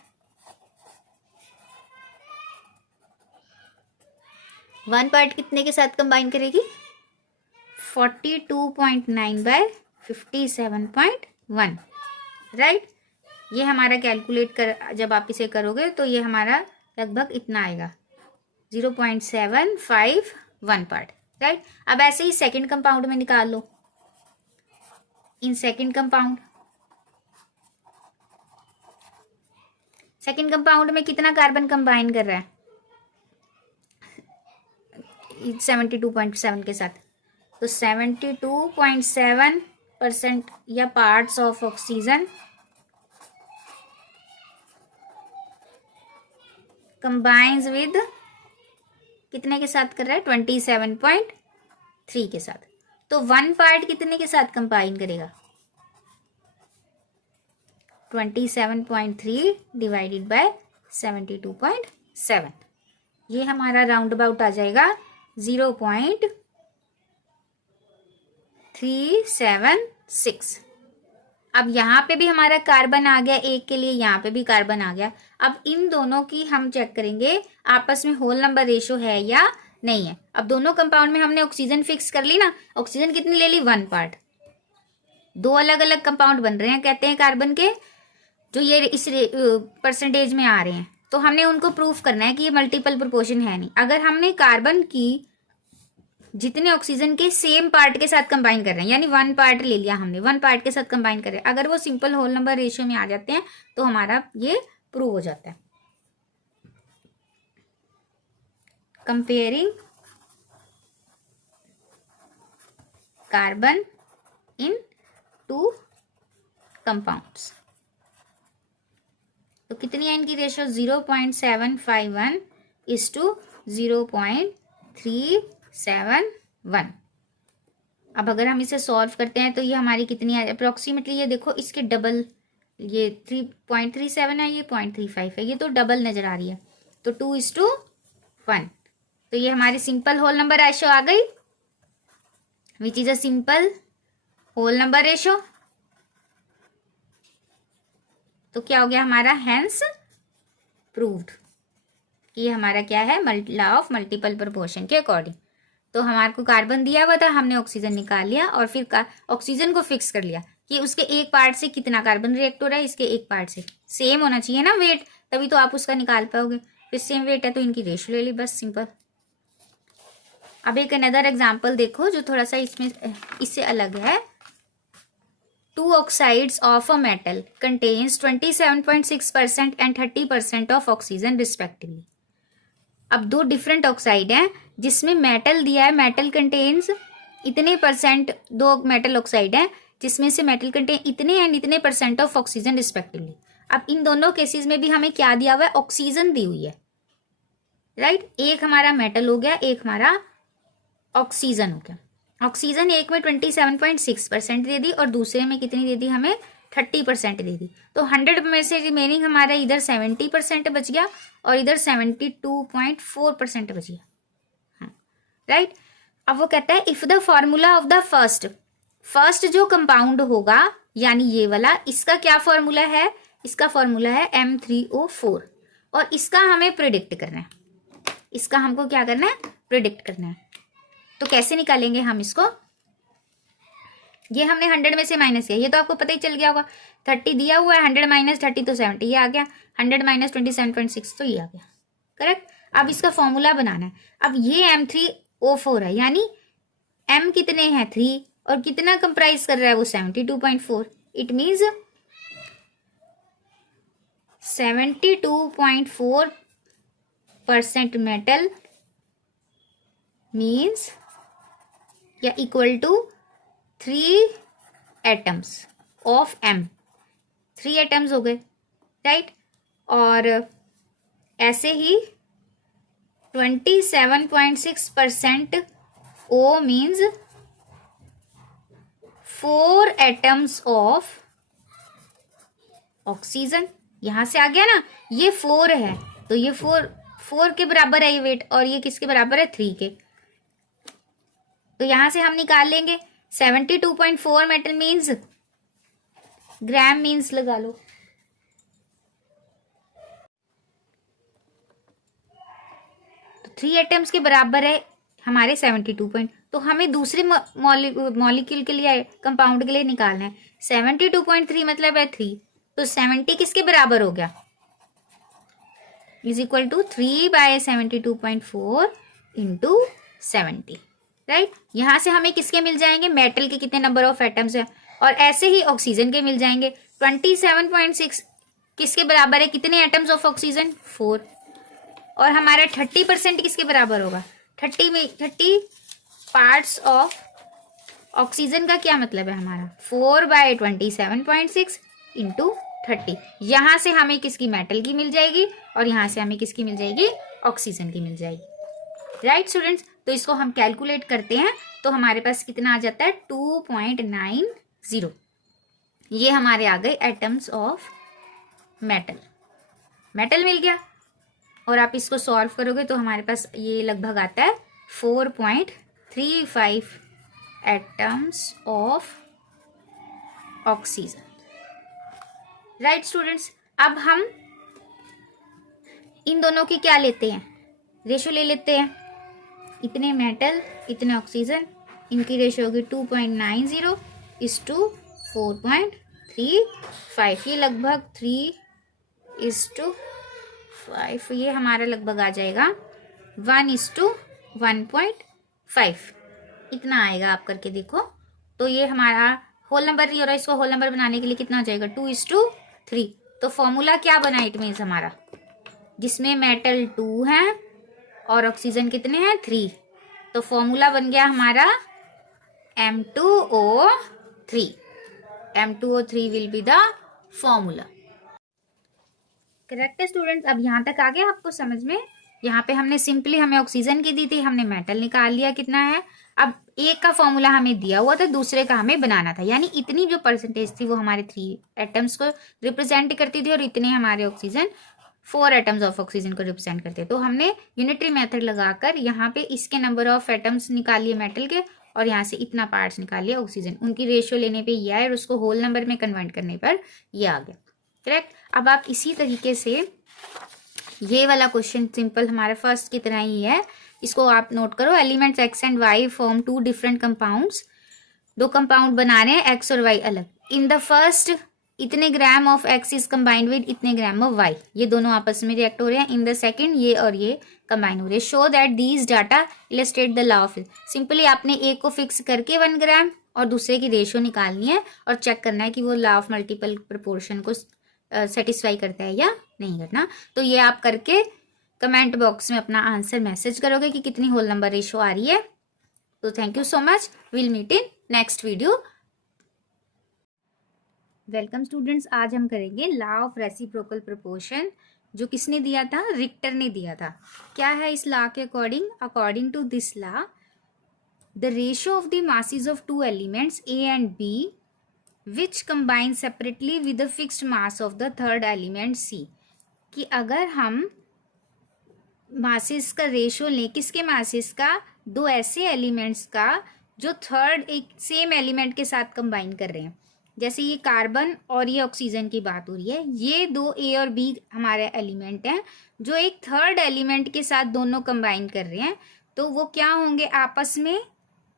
1 पार्ट कितने के साथ कंबाइन करेगी, 42.9 बाय 57.1, राइट। ये हमारा कैलकुलेट कर जब आप इसे करोगे तो ये हमारा लगभग इतना आएगा, 0.751 पार्ट, राइट। अब ऐसे ही सेकंड कंपाउंड में निकाल लो। इन सेकंड कंपाउंड में कितना कार्बन कंबाइन कर रहा है, 72.7 के साथ। तो 72.7% या parts of oxygen combines with कितने के साथ कर रहा है, 27.3 के साथ। तो 1 पार्ट कितने के साथ कंबाइन करेगा, 27.3 डिवाइडेड बाय 72.7। ये हमारा राउंड अबाउट आ जाएगा 0.376। अब यहाँ पे भी हमारा कार्बन आ गया एक के लिए, यहाँ पे भी कार्बन आ गया। अब इन दोनों की हम चेक करेंगे आपस में होल नंबर रेशो है या नहीं है। अब दोनों कंपाउंड में हमने ऑक्सीजन फिक्स कर ली ना, ऑक्सीजन कितनी ले ली, 1 पार्ट। 2 अलग अलग कंपाउंड बन रहे हैं कहते हैं कार्बन के, जो ये इस परसेंटेज में आ रहे हैं। तो हमने उनको प्रूफ करना है कि ये मल्टीपल प्रोपोर्शन है नहीं। अगर हमने कार्बन की जितने ऑक्सीजन के सेम पार्ट के साथ कंबाइन कर रहे हैं, यानी 1 पार्ट ले लिया हमने, 1 पार्ट के साथ कंबाइन कर रहे हैं, अगर वो सिंपल होल नंबर रेशियो में आ जाते हैं तो हमारा ये प्रूव हो जाता है। कंपेयरिंग कार्बन इन 2 कंपाउंड्स, तो कितनी है इनकी रेशियो, 0.751 इज टू 0.371। अब अगर हम इसे सॉल्व करते हैं तो ये हमारी कितनी है अप्रोक्सीमेटली, ये देखो इसके डबल, ये 3.37 है, ये 0.35 है, ये तो डबल नजर आ रही है, तो 2:1। तो ये हमारी सिंपल होल नंबर रेशो आ गई, which is a simple whole number ratio. तो क्या हो गया हमारा, हेंस प्रूव्ड कि ये हमारा क्या है, लॉ ऑफ मल्टीपल प्रोपोर्शन के अकॉर्डिंग। तो हमारे को कार्बन दिया हुआ था, हमने ऑक्सीजन निकाल लिया और फिर ऑक्सीजन को फिक्स कर लिया कि उसके एक पार्ट से कितना कार्बन रिएक्ट हो रहा है, इसके एक पार्ट से सेम होना चाहिए ना वेट, तभी तो आप उसका निकाल पाओगे। फिर सेम वेट है तो इनकी रेशियो ले ली, बस सिंपल। अब एक अनदर एग्जाम्पल देखो जो थोड़ा सा इसमें इससे अलग है। 2 oxides of a metal contains 27.6% and 30% of oxygen respectively। अब दो डिफरेंट ऑक्साइड हैं जिसमें मेटल दिया है, मेटल कंटेन्स इतने परसेंट, दो मेटल ऑक्साइड हैं जिसमें से मेटल कंटेन इतने एंड इतने परसेंट ऑफ ऑक्सीजन रिस्पेक्टिवली। अब इन दोनों केसेस में भी हमें क्या दिया हुआ है, ऑक्सीजन दी हुई है, राइट। एक हमारा मेटल हो गया, एक हमारा ऑक्सीजन हो गया। ऑक्सीजन एक में 27.6% दे दी और दूसरे में कितनी दे दी हमें, 30% दे दी। तो 100 में से रिमेनिंग हमारा इधर 70% बच गया और इधर 72.4% बच गया, राइट। अब वो कहता है if the formula of the first जो कंपाउंड होगा यानी ये वाला, इसका क्या फॉर्मूला है, इसका फॉर्मूला है M3O4 और इसका हमें प्रिडिक्ट करना है, इसका हमको क्या करना है, प्रिडिक्ट करना है। तो कैसे निकालेंगे हम इसको, ये हमने 100 में से माइनस किया, ये तो आपको पता ही चल गया होगा, 30 दिया हुआ है, 100 माइनस 30 तो 70, ये आ गया, 100 माइनस 27.6 तो ये आ गया, करेक्ट। अब इसका फॉर्मूला बनाना है। अब ये M3O4 है, यानी M कितने हैं 3 और कितना कंप्राइज कर रहा है वो 72.4, इट मीन्स 72.4% मेटल मीन्स या equal to 3 atoms of M, 3 atoms हो गए, राइट। और ऐसे ही 27.6% O means 4 atoms of oxygen. यहां से आ गया ना, ये 4 है तो ये 4 के बराबर है ये वेट, और ये किसके बराबर है, 3 के। तो यहां से हम निकाल लेंगे 72.4 मेटल मीन्स, ग्राम मीन्स लगा लो, तो 3 एटम्स के बराबर है हमारे 72 तो हमें दूसरे मॉलिक्यूल के लिए, कंपाउंड के लिए निकालना है। 72.3 मतलब है 3, तो 70 किसके बराबर हो गया, is equal to 3/72.4 into 70, right. यहां से हमें किसके मिल जाएंगे, मेटल के कितने नंबर ऑफ एटम्स है, और ऐसे ही ऑक्सीजन के मिल जाएंगे। 27.6 किसके बराबर है, कितने एटम्स ऑफ ऑक्सीजन, 4, और हमारा 30% किसके बराबर होगा, 30 पार्ट्स ऑफ ऑक्सीजन का क्या मतलब है हमारा, 4/27.6 इंटू 30। यहां से हमें किसकी, मेटल की मिल जाएगी और यहां से हमें किसकी मिल जाएगी, ऑक्सीजन की मिल जाएगी, राइट स्टूडेंट्स। तो इसको हम कैलकुलेट करते हैं तो हमारे पास कितना आ जाता है, 2.90। ये हमारे आ गए एटम्स ऑफ मेटल, मेटल मिल गया। और आप इसको सॉल्व करोगे तो हमारे पास ये लगभग आता है 4.35 atoms of oxygen, right students. अब हम इन दोनों की क्या लेते हैं, रेशियो ले लेते हैं, इतने मेटल इतने ऑक्सीजन, इनकी रेशियो होगी 2.90 इज टू 4.35, ये लगभग 3:5, ये हमारा लगभग आ जाएगा 1:1.5, इतना आएगा, आप करके देखो। तो ये हमारा होल नंबर नहीं हो रहा, इसको होल नंबर बनाने के लिए कितना हो जाएगा, 2:3। तो फॉर्मूला क्या बना, इट मीन्स हमारा जिसमें मेटल 2 है और ऑक्सीजन कितने हैं, 3, तो फॉर्मूला बन गया हमारा M2O3। M2O3 will be the formula, correct है स्टूडेंट्स। अब यहाँ तक आ गया आपको समझ में। यहाँ पे हमने सिंपली, हमें ऑक्सीजन की दी थी, हमने मेटल निकाल लिया कितना है। अब एक का फॉर्मूला हमें दिया हुआ था, दूसरे का हमें बनाना था, यानी इतनी जो परसेंटेज थी वो हमारे 3 एटम्स को रिप्रेजेंट करती थी और इतने हमारे ऑक्सीजन 4 एटम्स ऑफ ऑक्सीजन को रिप्रेजेंट करते हैं। तो हमने यूनिटरी मेथड लगाकर यहाँ पे इसके नंबर ऑफ एटम्स निकाल लिए मेटल के और यहाँ से इतना पार्ट्स निकाल लिया ऑक्सीजन, उनकी रेशियो लेने पे ये आया और उसको होल नंबर में कन्वर्ट करने पर ये आ गया। करेक्ट। अब आप इसी तरीके से ये वाला क्वेश्चन सिंपल हमारा फर्स्ट की तरह ही है, इसको आप नोट करो। Elements X and Y form 2 different compounds, 2 compound बना रहे हैं एक्स और वाई अलग। इन द फर्स्ट इतने gram of x is combined with इतने ग्राम ऑफ वाई, ये दोनों आपस में रिएक्ट हो रहे हैं। इन द सेकंड ये और ये कंबाइन हो रहे हैं। Show that these data illustrate the law of. Simply आपने एक को फिक्स करके 1 ग्राम और दूसरे की रेशियो निकालनी है और चेक करना है कि वो लॉ ऑफ मल्टीपल प्रोपोर्शन को सेटिस्फाई करता है या नहीं करना। तो ये आप करके कमेंट बॉक्स में अपना आंसर मैसेज करोगे कि कितनी होल नंबर रेशियो आ रही है। तो thank you so much, will meet in next video. Welcome students, आज हम करेंगे लॉ ऑफ रेसिप्रोकल प्रोपोर्शन, जो किसने दिया था? रिक्टर ने दिया था। क्या है इस लॉ के according? According to this law the ratio of the masses of 2 elements A and B which combine separately with the fixed mass of the third element C. कि अगर हम मासेस का रेशियो लें, किसके मासेस का? 2 ऐसे elements का जो थर्ड एक सेम एलिमेंट के साथ कंबाइन कर रहे हैं। जैसे ये कार्बन और ये ऑक्सीजन की बात हो रही है, ये 2 ए और बी हमारे एलिमेंट हैं जो एक थर्ड एलिमेंट के साथ दोनों कंबाइन कर रहे हैं। तो वो क्या होंगे? आपस में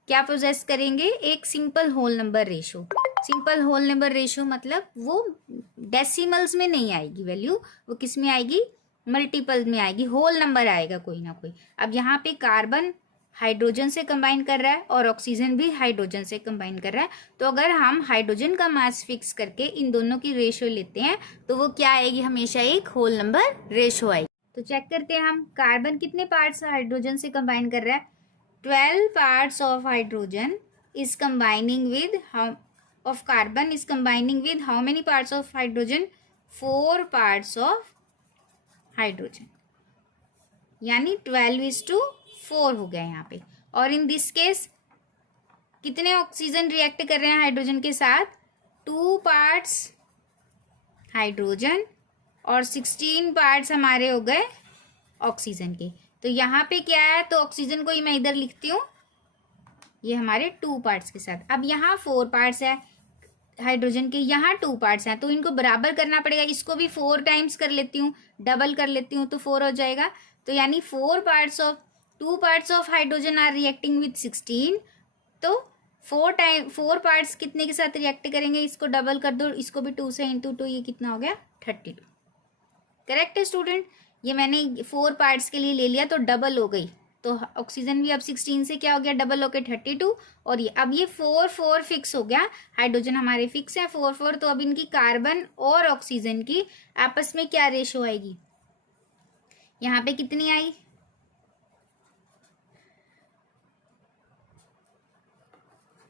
क्या प्रोजेस करेंगे? एक simple whole number ratio. Simple whole number ratio मतलब वो डेसिमल्स में नहीं आएगी वैल्यू, वो किस में आएगी? मल्टीपल में आएगी, होल नंबर आएगा कोई ना कोई। अब यहाँ पे कार्बन हाइड्रोजन से कंबाइन कर रहा है और ऑक्सीजन भी हाइड्रोजन से कंबाइन कर रहा है। तो अगर हम हाइड्रोजन का मास फिक्स करके इन दोनों की रेशियो लेते हैं तो वो क्या आएगी? हमेशा एक होल नंबर रेशियो आएगी। तो चेक करते हैं हम, कार्बन कितने पार्ट्स हाइड्रोजन से कंबाइन कर रहा है? 12 parts of hydrogen is combining with of carbon is combining with how many parts of hydrogen? 4 parts of hydrogen, यानी 12:4 हो गया यहाँ पे। और इन दिस केस कितने ऑक्सीजन रिएक्ट कर रहे हैं हाइड्रोजन के साथ? 2 पार्ट्स हाइड्रोजन और 16 पार्ट्स हमारे हो गए ऑक्सीजन के। तो यहाँ पे क्या है? तो ऑक्सीजन को ही मैं इधर लिखती हूँ, ये हमारे 2 पार्ट्स के साथ। अब यहाँ 4 पार्ट्स है हाइड्रोजन के, यहाँ 2 पार्ट्स हैं, तो इनको बराबर करना पड़ेगा। इसको भी 4 टाइम्स कर लेती हूँ, डबल कर लेती हूँ तो 4 हो जाएगा। तो यानी 2 parts of hydrogen are reacting with 16। तो 4 पार्ट्स कितने के साथ रिएक्ट करेंगे? इसको डबल कर दो, इसको भी 2 से इंटू 2, ये कितना हो गया? 32। करेक्ट है स्टूडेंट? ये मैंने 4 पार्ट्स के लिए ले लिया तो डबल हो गई, तो ऑक्सीजन भी अब 16 से क्या हो गया? डबल होके 32। और ये अब ये 4 फिक्स हो गया, हाइड्रोजन हमारे फिक्स है 4। तो अब इनकी कार्बन और ऑक्सीजन की आपस में क्या रेशो आएगी? यहाँ पे कितनी आई?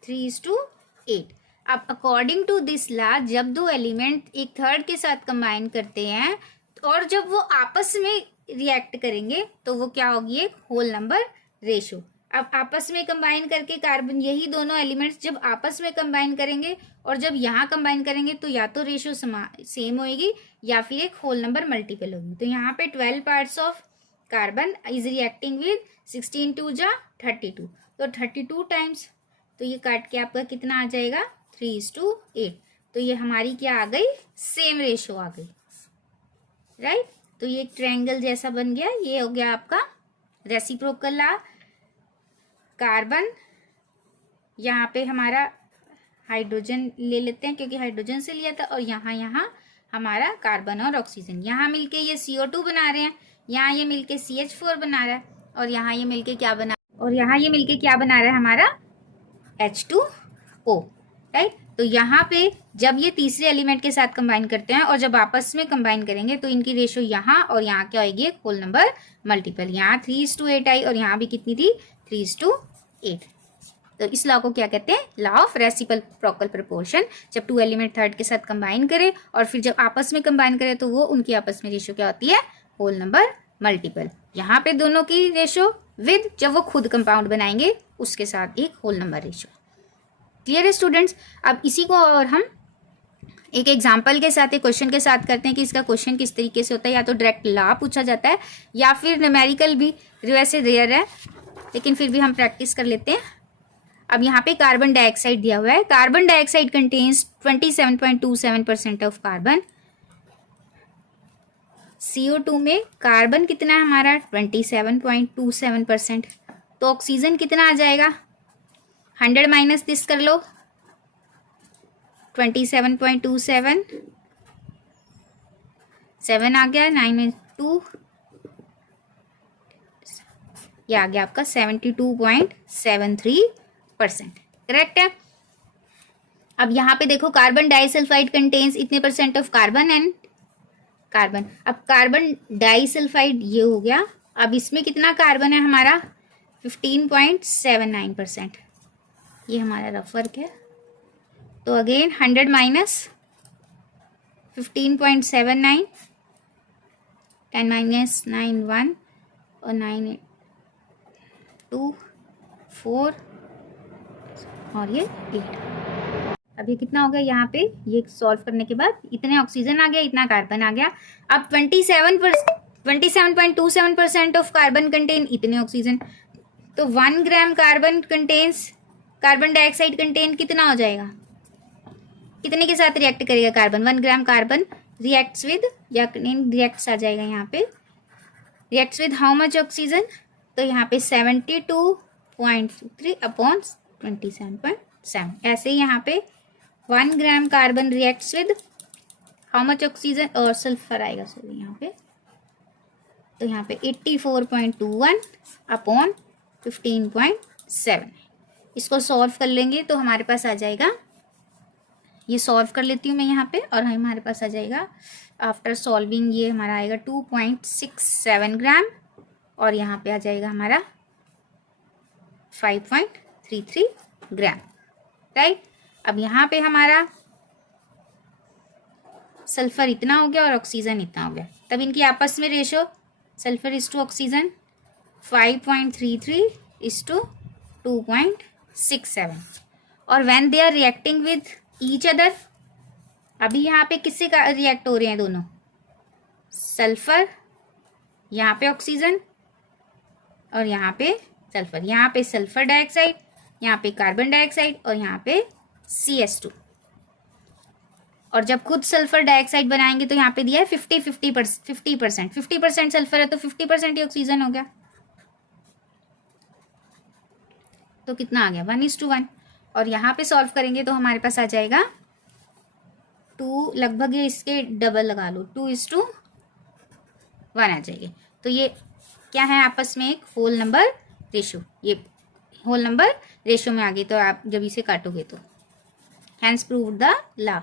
3:8। अब अकॉर्डिंग टू दिस लॉ जब 2 एलिमेंट एक थर्ड के साथ कंबाइन करते हैं और जब वो आपस में रिएक्ट करेंगे तो वो क्या होगी? एक होल नंबर रेशो। अब आपस में कंबाइन करके कार्बन, यही दोनों एलिमेंट्स जब आपस में कंबाइन करेंगे और जब यहाँ कंबाइन करेंगे तो या तो रेशो सेम होएगी या फिर एक होल नंबर मल्टीपल होगी। तो यहाँ पे 12 parts of carbon is reacting with 16 2 जा 32, तो 32 टाइम्स, तो ये काट के आपका कितना आ जाएगा? 3:8। तो ये हमारी क्या आ गई? सेम रेशो आ गई, राइट। तो ये एक ट्रायंगल जैसा बन गया। ये हो गया आपका रेसिप्रोकल लॉ। कार्बन, यहाँ पे हमारा हाइड्रोजन ले लेते हैं क्योंकि हाइड्रोजन से लिया था, और यहाँ हमारा कार्बन और ऑक्सीजन यहाँ मिलके ये CO2 बना रहे हैं, यहाँ ये मिलके CH4 बना रहा है, और यहाँ ये मिलके क्या बना रहा है? हमारा H2O, राइट। तो यहाँ पे जब ये तीसरे एलिमेंट के साथ कंबाइन करते हैं और जब आपस में कंबाइन करेंगे तो इनकी रेशो यहाँ और यहाँ क्या आएगी? एक होल नंबर मल्टीपल। यहाँ 3:8 आई और यहाँ भी कितनी थी? 3:8। तो इस लॉ को क्या कहते हैं? Law of reciprocal proportion. जब 2 एलिमेंट थर्ड के साथ कंबाइन करें और फिर जब आपस में कंबाइन करें तो वो उनकी आपस में रेशो क्या होती है? Whole number multiple. यहाँ पे दोनों की रेशो विद जब वो खुद कंपाउंड बनाएंगे उसके साथ एक होल नंबर रेशो। क्लियर है स्टूडेंट्स? अब इसी को और हम एक एग्जाम्पल के साथ, एक क्वेश्चन के साथ करते हैं कि इसका क्वेश्चन किस तरीके से होता है। या तो डायरेक्ट लॉ पूछा जाता है या फिर न्यूमेरिकल भी, वैसे रेयर है लेकिन फिर भी हम प्रैक्टिस कर लेते हैं। अब यहाँ पे कार्बन डाइऑक्साइड दिया हुआ है। Carbon dioxide contains 27.27% of carbon. CO2 में कार्बन कितना है हमारा 27.27%। तो ऑक्सीजन कितना आ जाएगा, 100 माइनस दिस कर लो, 27.27, 7 आ गया, 9 में 2, ये आ गया आपका 72.73%। करेक्ट है। अब यहाँ पे देखो कार्बन डाइसल्फाइड कंटेन्स इतने % ऑफ कार्बन एंड कार्बन। अब कार्बन डाइसल्फाइड ये हो गया। अब इसमें कितना कार्बन है हमारा 15.79%। ये हमारा रफ वर्क है। तो अगेन 100 माइनस 15.79, 10 माइनस 9 1 और 9 2 4 और ये 8। अब ये कितना हो गया यहाँ पे, ये सॉल्व करने के बाद इतने ऑक्सीजन आ गया, इतना कार्बन आ गया। अब 27.27% ऑफ कार्बन कंटेन इतने ऑक्सीजन। तो 1 gram carbon contains, carbon dioxide contain कितना हो जाएगा, कितने के साथ रिएक्ट करेगा carbon. 1 gram carbon reacts with, या रिएक्ट्स आ जाएगा यहाँ पे, reacts with how much oxygen. तो यहाँ पे 72.3 अपॉन 27.7। ऐसे ही यहाँ पे 1 gram carbon reacts with how much oxygen, और सल्फर आएगा सॉरी यहाँ पे। तो यहाँ पे 84.21 अपॉन 15.7। इसको सॉल्व कर लेंगे तो हमारे पास आ जाएगा, ये सॉल्व कर लेती हूँ मैं यहाँ पे, और हमारे पास आ जाएगा आफ्टर सॉल्विंग, ये हमारा आएगा 2.67 ग्राम, और यहाँ पे आ जाएगा हमारा 5.33 ग्राम। राइट। अब यहाँ पे हमारा सल्फर इतना हो गया और ऑक्सीजन इतना हो गया। तब इनकी आपस में ratio sulphur is to oxygen 5.33 is to 2.67। और when they are reacting with each other, अभी यहाँ पे किससे रिएक्ट हो रहे हैं दोनों, सल्फर, यहाँ पे ऑक्सीजन और यहाँ पे सल्फर। यहाँ पे सल्फर डाइऑक्साइड, यहाँ पे कार्बन डाइऑक्साइड और यहाँ पे CS2। और जब खुद सल्फर डाइऑक्साइड बनाएंगे तो यहाँ पे दिया है 50% सल्फर है तो 50% ही ऑक्सीजन हो गया। तो कितना आ गया 1:1। और यहाँ पे सॉल्व करेंगे तो हमारे पास आ जाएगा 2, लगभग ये इसके डबल लगा लो, 2:1 आ जाएगी। तो ये क्या है आपस में, एक होल नंबर रेशो। ये होल नंबर रेशो में आ गई। तो आप जब इसे काटोगे तो हैंस प्रूव द लॉ।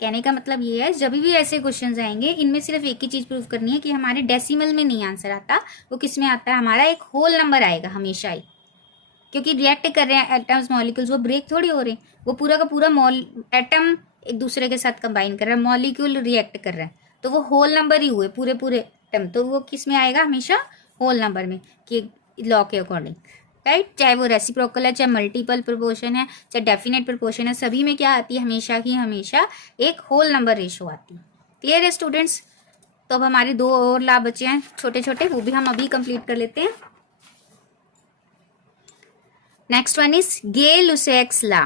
कहने का मतलब ये है, जब भी ऐसे क्वेश्चंस आएंगे इनमें सिर्फ एक ही चीज प्रूव करनी है कि हमारे डेसिमल में नहीं आंसर आता, वो किस में आता है, हमारा एक होल नंबर आएगा हमेशा ही। क्योंकि रिएक्ट कर रहे हैं एटम्स मॉलिक्यूल्स, वो ब्रेक थोड़ी हो रहे हैं, वो पूरा का पूरा एटम एक दूसरे के साथ कंबाइन कर रहा है, मॉलिक्यूल रिएक्ट कर रहा है, तो वो होल नंबर ही हुए पूरे पूरे एटम। तो वो किस में आएगा, हमेशा होल नंबर में, कि लॉ के अकॉर्डिंग। राइट। चाहे वो रेसिप्रोकल है, चाहे मल्टीपल प्रोपोर्शन है, चाहे डेफिनेट प्रोपोर्शन है, सभी में क्या आती है, हमेशा ही हमेशा एक होल नंबर रेशो आती है। क्लियर है स्टूडेंट्स? तो अब हमारे 2 और लॉ बचे हैं छोटे छोटे, वो भी हम अभी कंप्लीट कर लेते हैं। Next one is Gay-Lussac's law.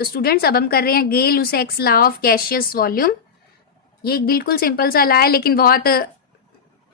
तो स्टूडेंट्स अब हम कर रहे हैं Gay-Lussac's law of gaseous volume. ये एक बिल्कुल सिंपल सा लॉ है लेकिन बहुत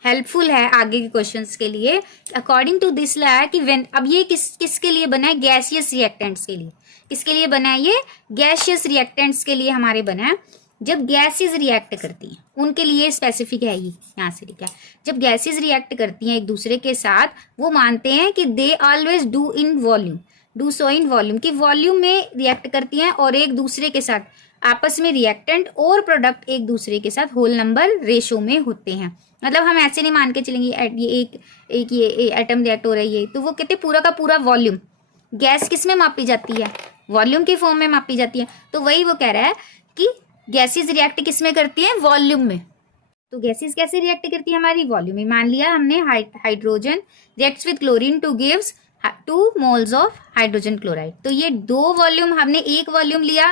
हेल्पफुल है आगे के क्वेश्चंस के लिए। अकॉर्डिंग टू दिस लॉ है कि व्हेन, अब ये किसके लिए बना है, गैसियस रिएक्टेंट्स के लिए। किसके लिए बना है ये, गैसियस रिएक्टेंट्स के लिए हमारे बना है। जब गैसेस रिएक्ट करती हैं उनके लिए स्पेसिफिक है ये, यहाँ से लिखा है। जब गैसेस रिएक्ट करती हैं एक दूसरे के साथ, वो मानते हैं कि they always do in volume, do so in volume, कि वॉल्यूम में रिएक्ट करती हैं और एक दूसरे के साथ आपस में रिएक्टेंट और प्रोडक्ट एक दूसरे के साथ होल नंबर रेशो में होते हैं। मतलब हम ऐसे नहीं मान के चलेंगे ये एक ये एटम रिएक्ट हो रही है, तो वो कहते पूरा का पूरा वॉल्यूम। गैस किस में मापी जाती है, वॉल्यूम की फॉर्म में मापी जाती है। तो वही वो कह रहा है कि गैसेस रिएक्ट किस में करती हैं, वॉल्यूम में। तो गैसेस कैसे रिएक्ट करती है हमारी, वॉल्यूम में। मान लिया हमने hydrogen reacts with chlorine two gives 2 moles of hydrogen chloride. तो ये 2 वॉल्यूम, हमने एक वॉल्यूम लिया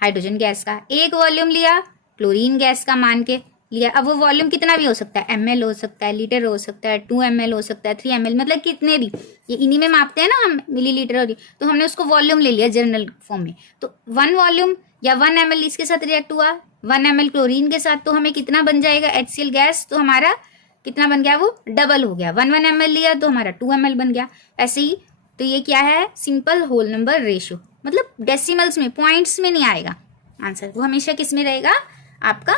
हाइड्रोजन गैस का, एक वॉल्यूम लिया क्लोरीन गैस का मान के लिया। अब वो वॉल्यूम कितना भी हो सकता है, ml हो सकता है, लीटर हो सकता है, 2 ml हो सकता है, 3 ml, मतलब कितने भी, ये इन्हीं में मापते हैं ना हम, मिलीलीटर। और तो हमने उसको वॉल्यूम ले लिया जनरल फॉर्म में। तो 1 वॉल्यूम या 1 ml इसके साथ रिएक्ट हुआ 1 ml क्लोरीन के साथ, तो हमें कितना बन जाएगा HCl गैस, तो हमारा कितना बन गया, वो डबल हो गया। 1 ml लिया तो हमारा 2 ml बन गया। ऐसे ही तो ये क्या है, सिंपल होल नंबर रेशियो, मतलब डेसिमल्स में, पॉइंट्स में नहीं आएगा आंसर, वो हमेशा किस में रहेगा, आपका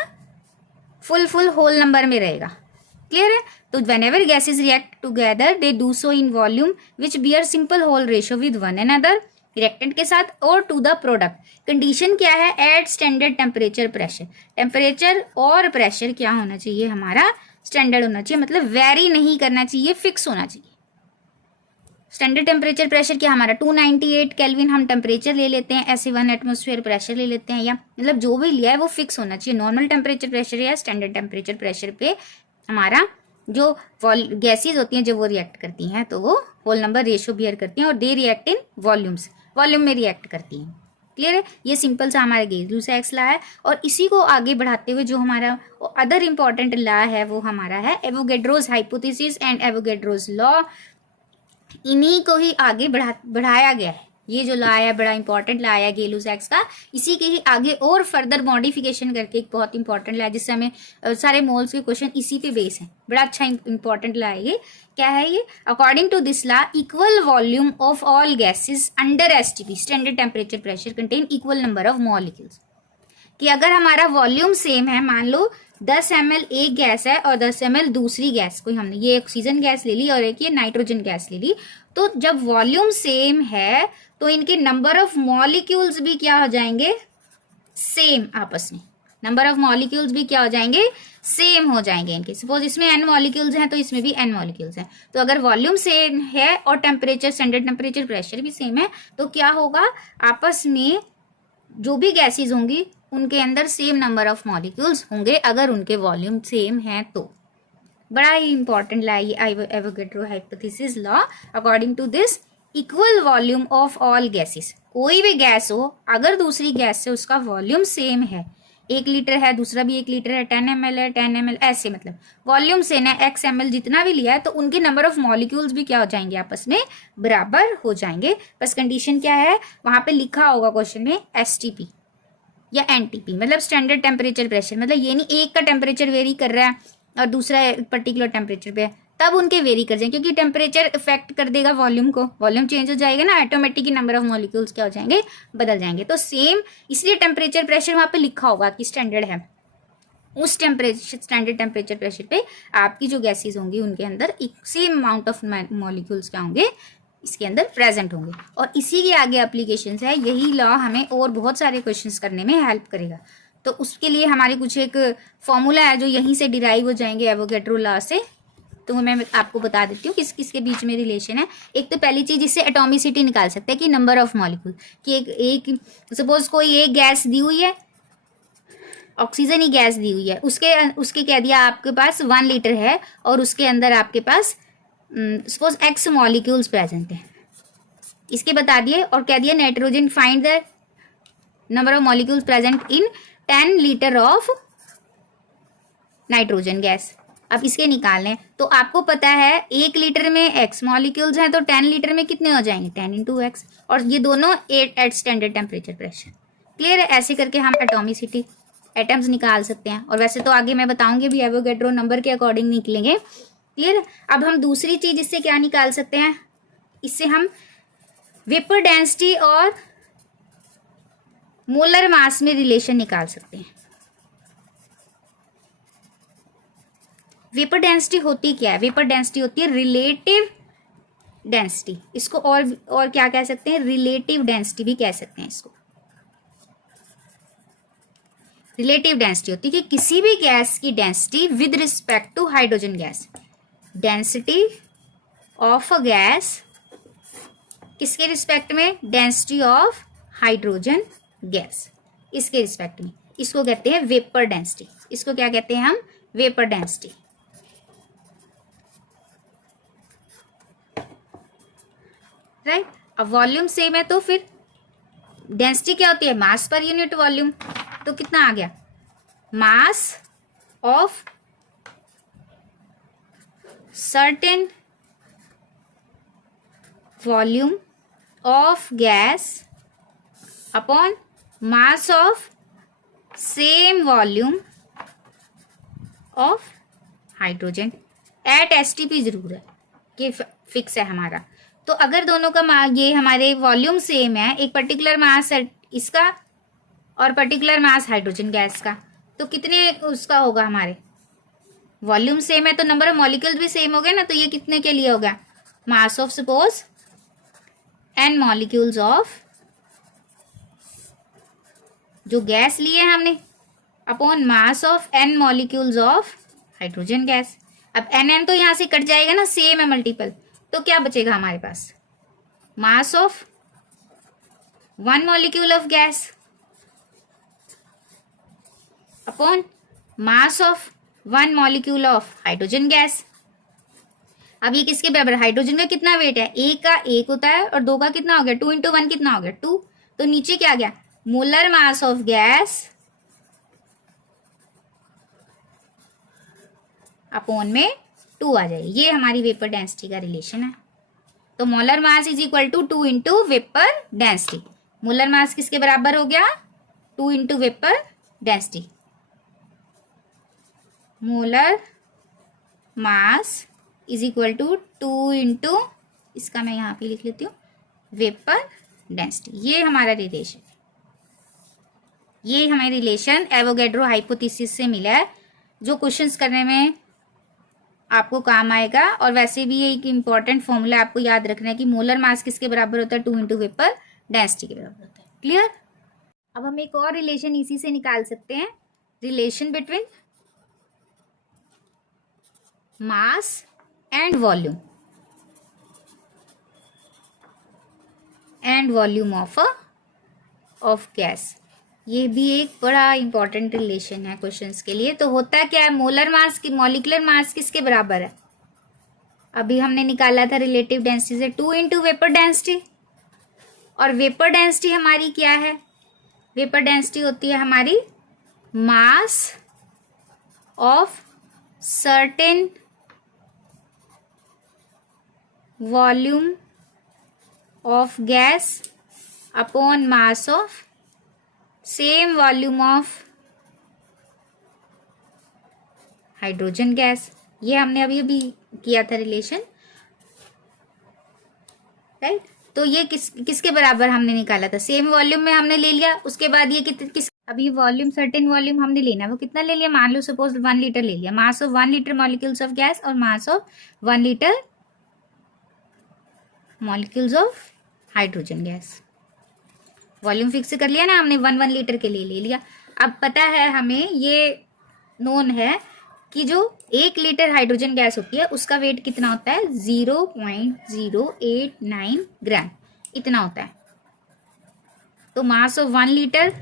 फुल होल नंबर में रहेगा। क्लियर है। तो whenever gases react together they do so in volume which bear simple whole ratio with one another, reactant के साथ और टू द प्रोडक्ट। कंडीशन क्या है, at standard temperature pressure. Temperature और प्रेशर क्या होना चाहिए हमारा, स्टैंडर्ड होना चाहिए, मतलब वेरी नहीं करना चाहिए, फिक्स होना चाहिए। स्टैंडर्ड टेम्परेचर प्रेशर क्या हमारा 298 केल्विन हम टेम्परेचर ले लेते हैं, ऐसे 1 एटमॉस्फेयर प्रेशर ले लेते हैं, या मतलब जो भी लिया है वो फिक्स होना चाहिए। नॉर्मल टेम्परेचर प्रेशर या स्टैंडर्ड टेम्परेचर प्रेशर पे हमारा जो गैसेज होती हैं, जब वो रिएक्ट करती हैं तो वो होल नंबर रेशियो बियर करती हैं, और they react in volumes, volume में रिएक्ट करती हैं। क्लियर है। ये सिंपल सा हमारा गैस-लूसा लॉ है। और इसी को आगे बढ़ाते हुए जो हमारा अदर इंपॉर्टेंट लॉ है वो हमारा है Avogadro's hypothesis and Avogadro's law. इन्हीं को ही आगे बढ़ाया गया है। ये जो लॉ है बड़ा इंपॉर्टेंट लॉ है गैस-लूसा का, इसी के ही आगे और फर्दर मॉडिफिकेशन करके एक बहुत इंपॉर्टेंट लॉ है, जिससे हमें सारे मोल्स के क्वेश्चन इसी पे बेस है। बड़ा अच्छा इंपॉर्टेंट लॉ है ये। क्या है ये, according to this law equal volume of all gases under STP standard temperature pressure contain equal number of molecules. कि अगर हमारा वॉल्यूम सेम है, मान लो 10 ml एक गैस है और 10 ml दूसरी गैस, कोई हमने ये ऑक्सीजन गैस ले ली और एक ये नाइट्रोजन गैस ले ली, तो जब वॉल्यूम सेम है तो इनके नंबर ऑफ मॉलिक्यूल्स भी क्या हो जाएंगे, सेम आपस में। नंबर ऑफ मॉलिक्यूल्स भी क्या हो जाएंगे, सेम हो जाएंगे इनके। सपोज इसमें n मॉलिक्यूल्स हैं तो इसमें भी n मॉलिक्यूल्स हैं। तो अगर वॉल्यूम सेम है और टेम्परेचर स्टैंडर्ड टेम्परेचर प्रेशर भी सेम है, तो क्या होगा, आपस में जो भी गैसेज होंगी उनके अंदर सेम नंबर ऑफ मॉलिक्यूल्स होंगे, अगर उनके वॉल्यूम सेम है तो। बड़ा ही इंपॉर्टेंट लॉ ये Avogadro hypothesis law. According to this equal volume of all gases, कोई भी गैस हो अगर दूसरी गैस से उसका वॉल्यूम सेम है, 1 लीटर है दूसरा भी 1 लीटर है, 10 ml है 10 ml, ऐसे मतलब वॉल्यूम सेम है, x ml जितना भी लिया है, तो उनके नंबर ऑफ मॉलिक्यूल्स भी क्या हो जाएंगे, आपस में बराबर हो जाएंगे। बस कंडीशन क्या है, वहां पे लिखा होगा क्वेश्चन में STP या NTP, मतलब स्टैंडर्ड टेम्परेचर प्रेशर। मतलब ये नहीं एक का टेम्परेचर वेरी कर रहा है और दूसरा पर्टिकुलर टेम्परेचर पे है, तब उनके वेरी कर जाएंगे, क्योंकि टेम्परेचर इफेक्ट कर देगा वॉल्यूम को। वॉल्यूम चेंज हो जाएगा ना, ऑटोमेटिक नंबर ऑफ मॉलिक्यूल्स क्या हो जाएंगे, बदल जाएंगे। तो सेम इसलिए टेम्परेचर प्रेशर वहां पे लिखा होगा कि स्टैंडर्ड है। उस टेम्परेचर स्टैंडर्ड टेम्परेचर प्रेशर पे आपकी जो गैसेज होंगी उनके अंदर सेम अमाउंट ऑफ मॉलिक्यूल्स क्या होंगे, इसके अंदर प्रेजेंट होंगे। और इसी के आगे एप्लीकेशंस है। यही लॉ हमें और बहुत सारे क्वेश्चंस करने में हेल्प करेगा। तो उसके लिए हमारे कुछ एक फॉर्मूला है जो यहीं से डिराइव हो जाएंगे एवोगैड्रो लॉ से। तो मैं आपको बता देती हूँ किस किस के बीच में रिलेशन है। एक तो पहली चीज, इससे एटॉमिसिटी निकाल सकते हैं कि नंबर ऑफ मॉलिक्यूल, कि एक सपोज कोई एक गैस दी हुई है, ऑक्सीजन ही गैस दी हुई है, उसके कह दिया आपके पास 1 लीटर है और उसके अंदर आपके पास सपोज x मॉलिक्यूल्स प्रेजेंट है, इसके बता दिए। और कह दिया nitrogen find the number of molecules present in 10 litre of nitrogen gas. अब इसके निकालने, तो आपको पता है 1 लीटर में x मॉलिक्यूल्स हैं, तो 10 लीटर में कितने हो जाएंगे, 10 × x, और ये दोनों at standard temperature pressure. Clear है। ऐसे करके हम एटॉमिसिटी एटम्स निकाल सकते हैं। और वैसे तो आगे मैं बताऊंगी भी एवोगैड्रो नंबर के अकॉर्डिंग निकलेंगे। क्लियर। अब हम दूसरी चीज इससे क्या निकाल सकते हैं, इससे हम वेपर डेंसिटी और मोलर मास में रिलेशन निकाल सकते हैं। वेपर डेंसिटी होती क्या है, वेपर डेंसिटी होती है रिलेटिव डेंसिटी। इसको और क्या कह सकते हैं, रिलेटिव डेंसिटी भी कह सकते हैं इसको। रिलेटिव डेंसिटी होती है कि किसी भी गैस की density with respect to hydrogen gas. Density of a gas किसके रिस्पेक्ट में, डेंसिटी ऑफ हाइड्रोजन गैस, इसके रिस्पेक्ट में। इसको कहते हैं वेपर डेंसिटी। इसको क्या कहते हैं हम, वेपर डेंसिटी। राइट, अब वॉल्यूम सेम है तो फिर डेंसिटी क्या होती है, मास पर यूनिट वॉल्यूम। तो कितना आ गया, mass of certain volume of gas upon mass of same volume of hydrogen at STP जरूर है कि फिक्स है हमारा। तो अगर दोनों का ये हमारे वॉल्यूम सेम है, एक पर्टिकुलर मास है इसका और पर्टिकुलर मास हाइड्रोजन गैस का, तो कितने उसका होगा, हमारे वॉल्यूम सेम है तो नंबर ऑफ मॉलिक्यूल्स भी सेम हो गए ना। तो ये कितने के लिए होगा, mass of suppose n molecules of जो गैस लिए हमने upon mass of n molecules of hydrogen gas. अब n तो यहां से कट जाएगा ना, सेम है मल्टीपल, तो क्या बचेगा हमारे पास, mass of 1 molecule of gas upon mass of 1 molecule of hydrogen gas. अब ये किसके बराबर, हाइड्रोजन का कितना वेट है, एक का एक होता है और दो का कितना हो गया, 2 × 1 कितना हो गया 2। तो नीचे क्या आ गया, molar mass of gas upon में 2 आ जाएगी। ये हमारी वेपर डेंसिटी का रिलेशन है। तो molar mass is equal to 2 × vapour density. Molar mass किसके बराबर हो गया, 2 × vapour density. Molar mass is equal to 2 × इसका मैं यहाँ पे लिख लेती हूँ वेपर डेंसिटी। ये हमारा रिलेशन है, ये हमें रिलेशन एवोगैड्रो हाइपोथेसिस से मिला है, जो क्वेश्चंस करने में आपको काम आएगा। और वैसे भी ये एक इम्पॉर्टेंट फॉर्मूला आपको याद रखना है कि मोलर मास किसके बराबर होता है, 2 × वेपर डेंसिटी के बराबर होता है। क्लियर। अब हम एक और रिलेशन इसी से निकाल सकते हैं, relation between mass and volume of gas. ये भी एक बड़ा इंपॉर्टेंट रिलेशन है क्वेश्चंस के लिए। तो होता क्या है, मोलर मास की मॉलिक्यूलर मास किसके बराबर है, अभी हमने निकाला था रिलेटिव डेंसिटी से 2 × वेपर डेंसिटी। और वेपर डेंसिटी हमारी क्या है, वेपर डेंसिटी होती है हमारी मास of certain volume of gas upon mass of same volume of hydrogen gas. ये हमने अभी अभी किया था रिलेशन, राइट। तो ये किसके बराबर हमने निकाला था, सेम वॉल्यूम में हमने ले लिया। उसके बाद ये अभी वॉल्यूम सर्टेन वॉल्यूम हमने लेना है, वो कितना ले लिया, मान लो सपोज 1 लीटर ले लिया। Mass of 1 litre molecules of gas और mass of 1 litre molecules of hydrogen gas. Volume fix कर लिया ना हमने, 1 लीटर के लिए ले लिया। अब पता है हमें, ये नोन है कि जो 1 लीटर हाइड्रोजन गैस होती है उसका वेट कितना होता है, 0.089 ग्राम इतना होता है। तो मास ऑफ 1 लीटर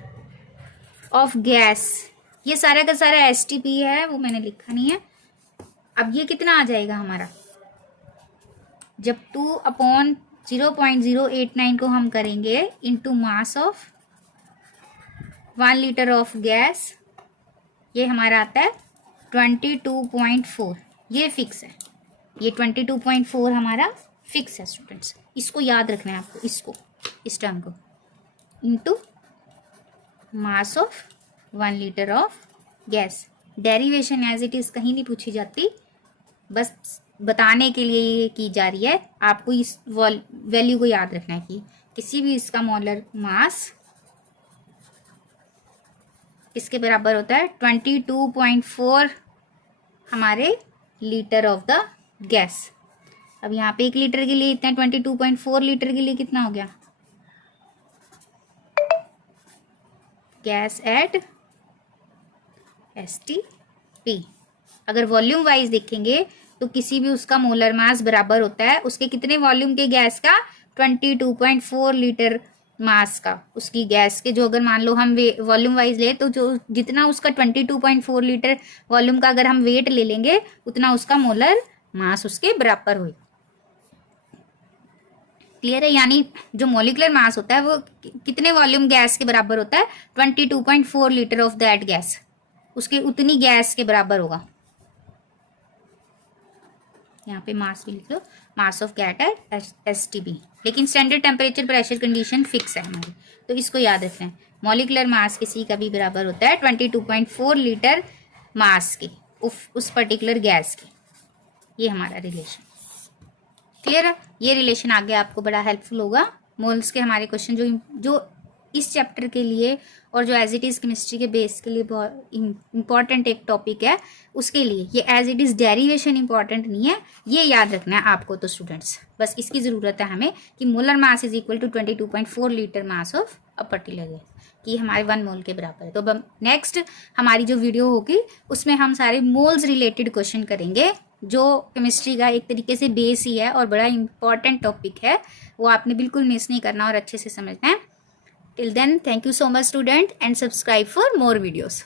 ऑफ गैस, ये सारा का सारा एसटीपी है, वो मैंने लिखा नहीं है। अब ये कितना आ जाएगा हमारा, जब 2/0.089 को हम करेंगे into mass of 1 litre of gas, ये हमारा आता है 22.4। ये फिक्स है, ये 22.4 हमारा फिक्स है स्टूडेंट्स। इसको याद रखना है आपको, इसको, इस टर्म को, into mass of 1 litre of gas. Derivation as it is कहीं नहीं पूछी जाती, बस बताने के लिए ये की जा रही है। आपको इस वैल्यू को याद रखना है कि किसी भी इसका मोलर मास इसके बराबर होता है 22.4 हमारे लीटर ऑफ द गैस। अब यहाँ पे 1 लीटर के लिए इतना, 22.4 लीटर के लिए कितना हो गया, गैस एट एसटीपी। अगर वॉल्यूम वाइज देखेंगे तो किसी भी उसका मोलर मास बराबर होता है उसके कितने वॉल्यूम के गैस का, 22.4 लीटर मास का उसकी गैस के, जो अगर मान लो हम वॉल्यूम वाइज ले तो जो जितना उसका 22.4 लीटर वॉल्यूम का अगर हम वेट ले लेंगे उतना उसका मोलर मास उसके बराबर होगा। क्लियर है? यानी जो मॉलिक्यूलर मास होता है वो कितने वॉल्यूम गैस के बराबर होता है? 22.4 लीटर ऑफ दैट गैस, उसके उतनी गैस के बराबर होगा। यहाँ पे मास भी लिख लो, मास ऑफ गैस है STB, लेकिन standard temperature pressure condition fix है हमारी, तो इसको याद रखना है। मॉलिक्यूलर मास किसी का भी बराबर होता है 22.4 लीटर मास के उस पर्टिकुलर गैस के। ये हमारा रिलेशन क्लियर है? ये रिलेशन आगे आपको बड़ा हेल्पफुल होगा। मोल्स के हमारे क्वेश्चन जो इस चैप्टर के लिए और जो एज इट इज़ केमिस्ट्री के बेस के लिए बहुत इंपॉर्टेंट एक टॉपिक है, उसके लिए ये as it is derivation important नहीं है, ये याद रखना है आपको। तो स्टूडेंट्स बस इसकी ज़रूरत है हमें कि molar mass is equal to 22.4 litre mass of a particular gas, कि हमारे 1 मोल के बराबर है। तो अब नेक्स्ट हमारी जो वीडियो होगी उसमें हम सारे मोल्स रिलेटेड क्वेश्चन करेंगे, जो केमिस्ट्री का एक तरीके से बेस ही है और बड़ा इंपॉर्टेंट टॉपिक है, वो आपने बिल्कुल मिस नहीं करना और अच्छे से समझना है। Till then, thank you so much student and subscribe for more videos.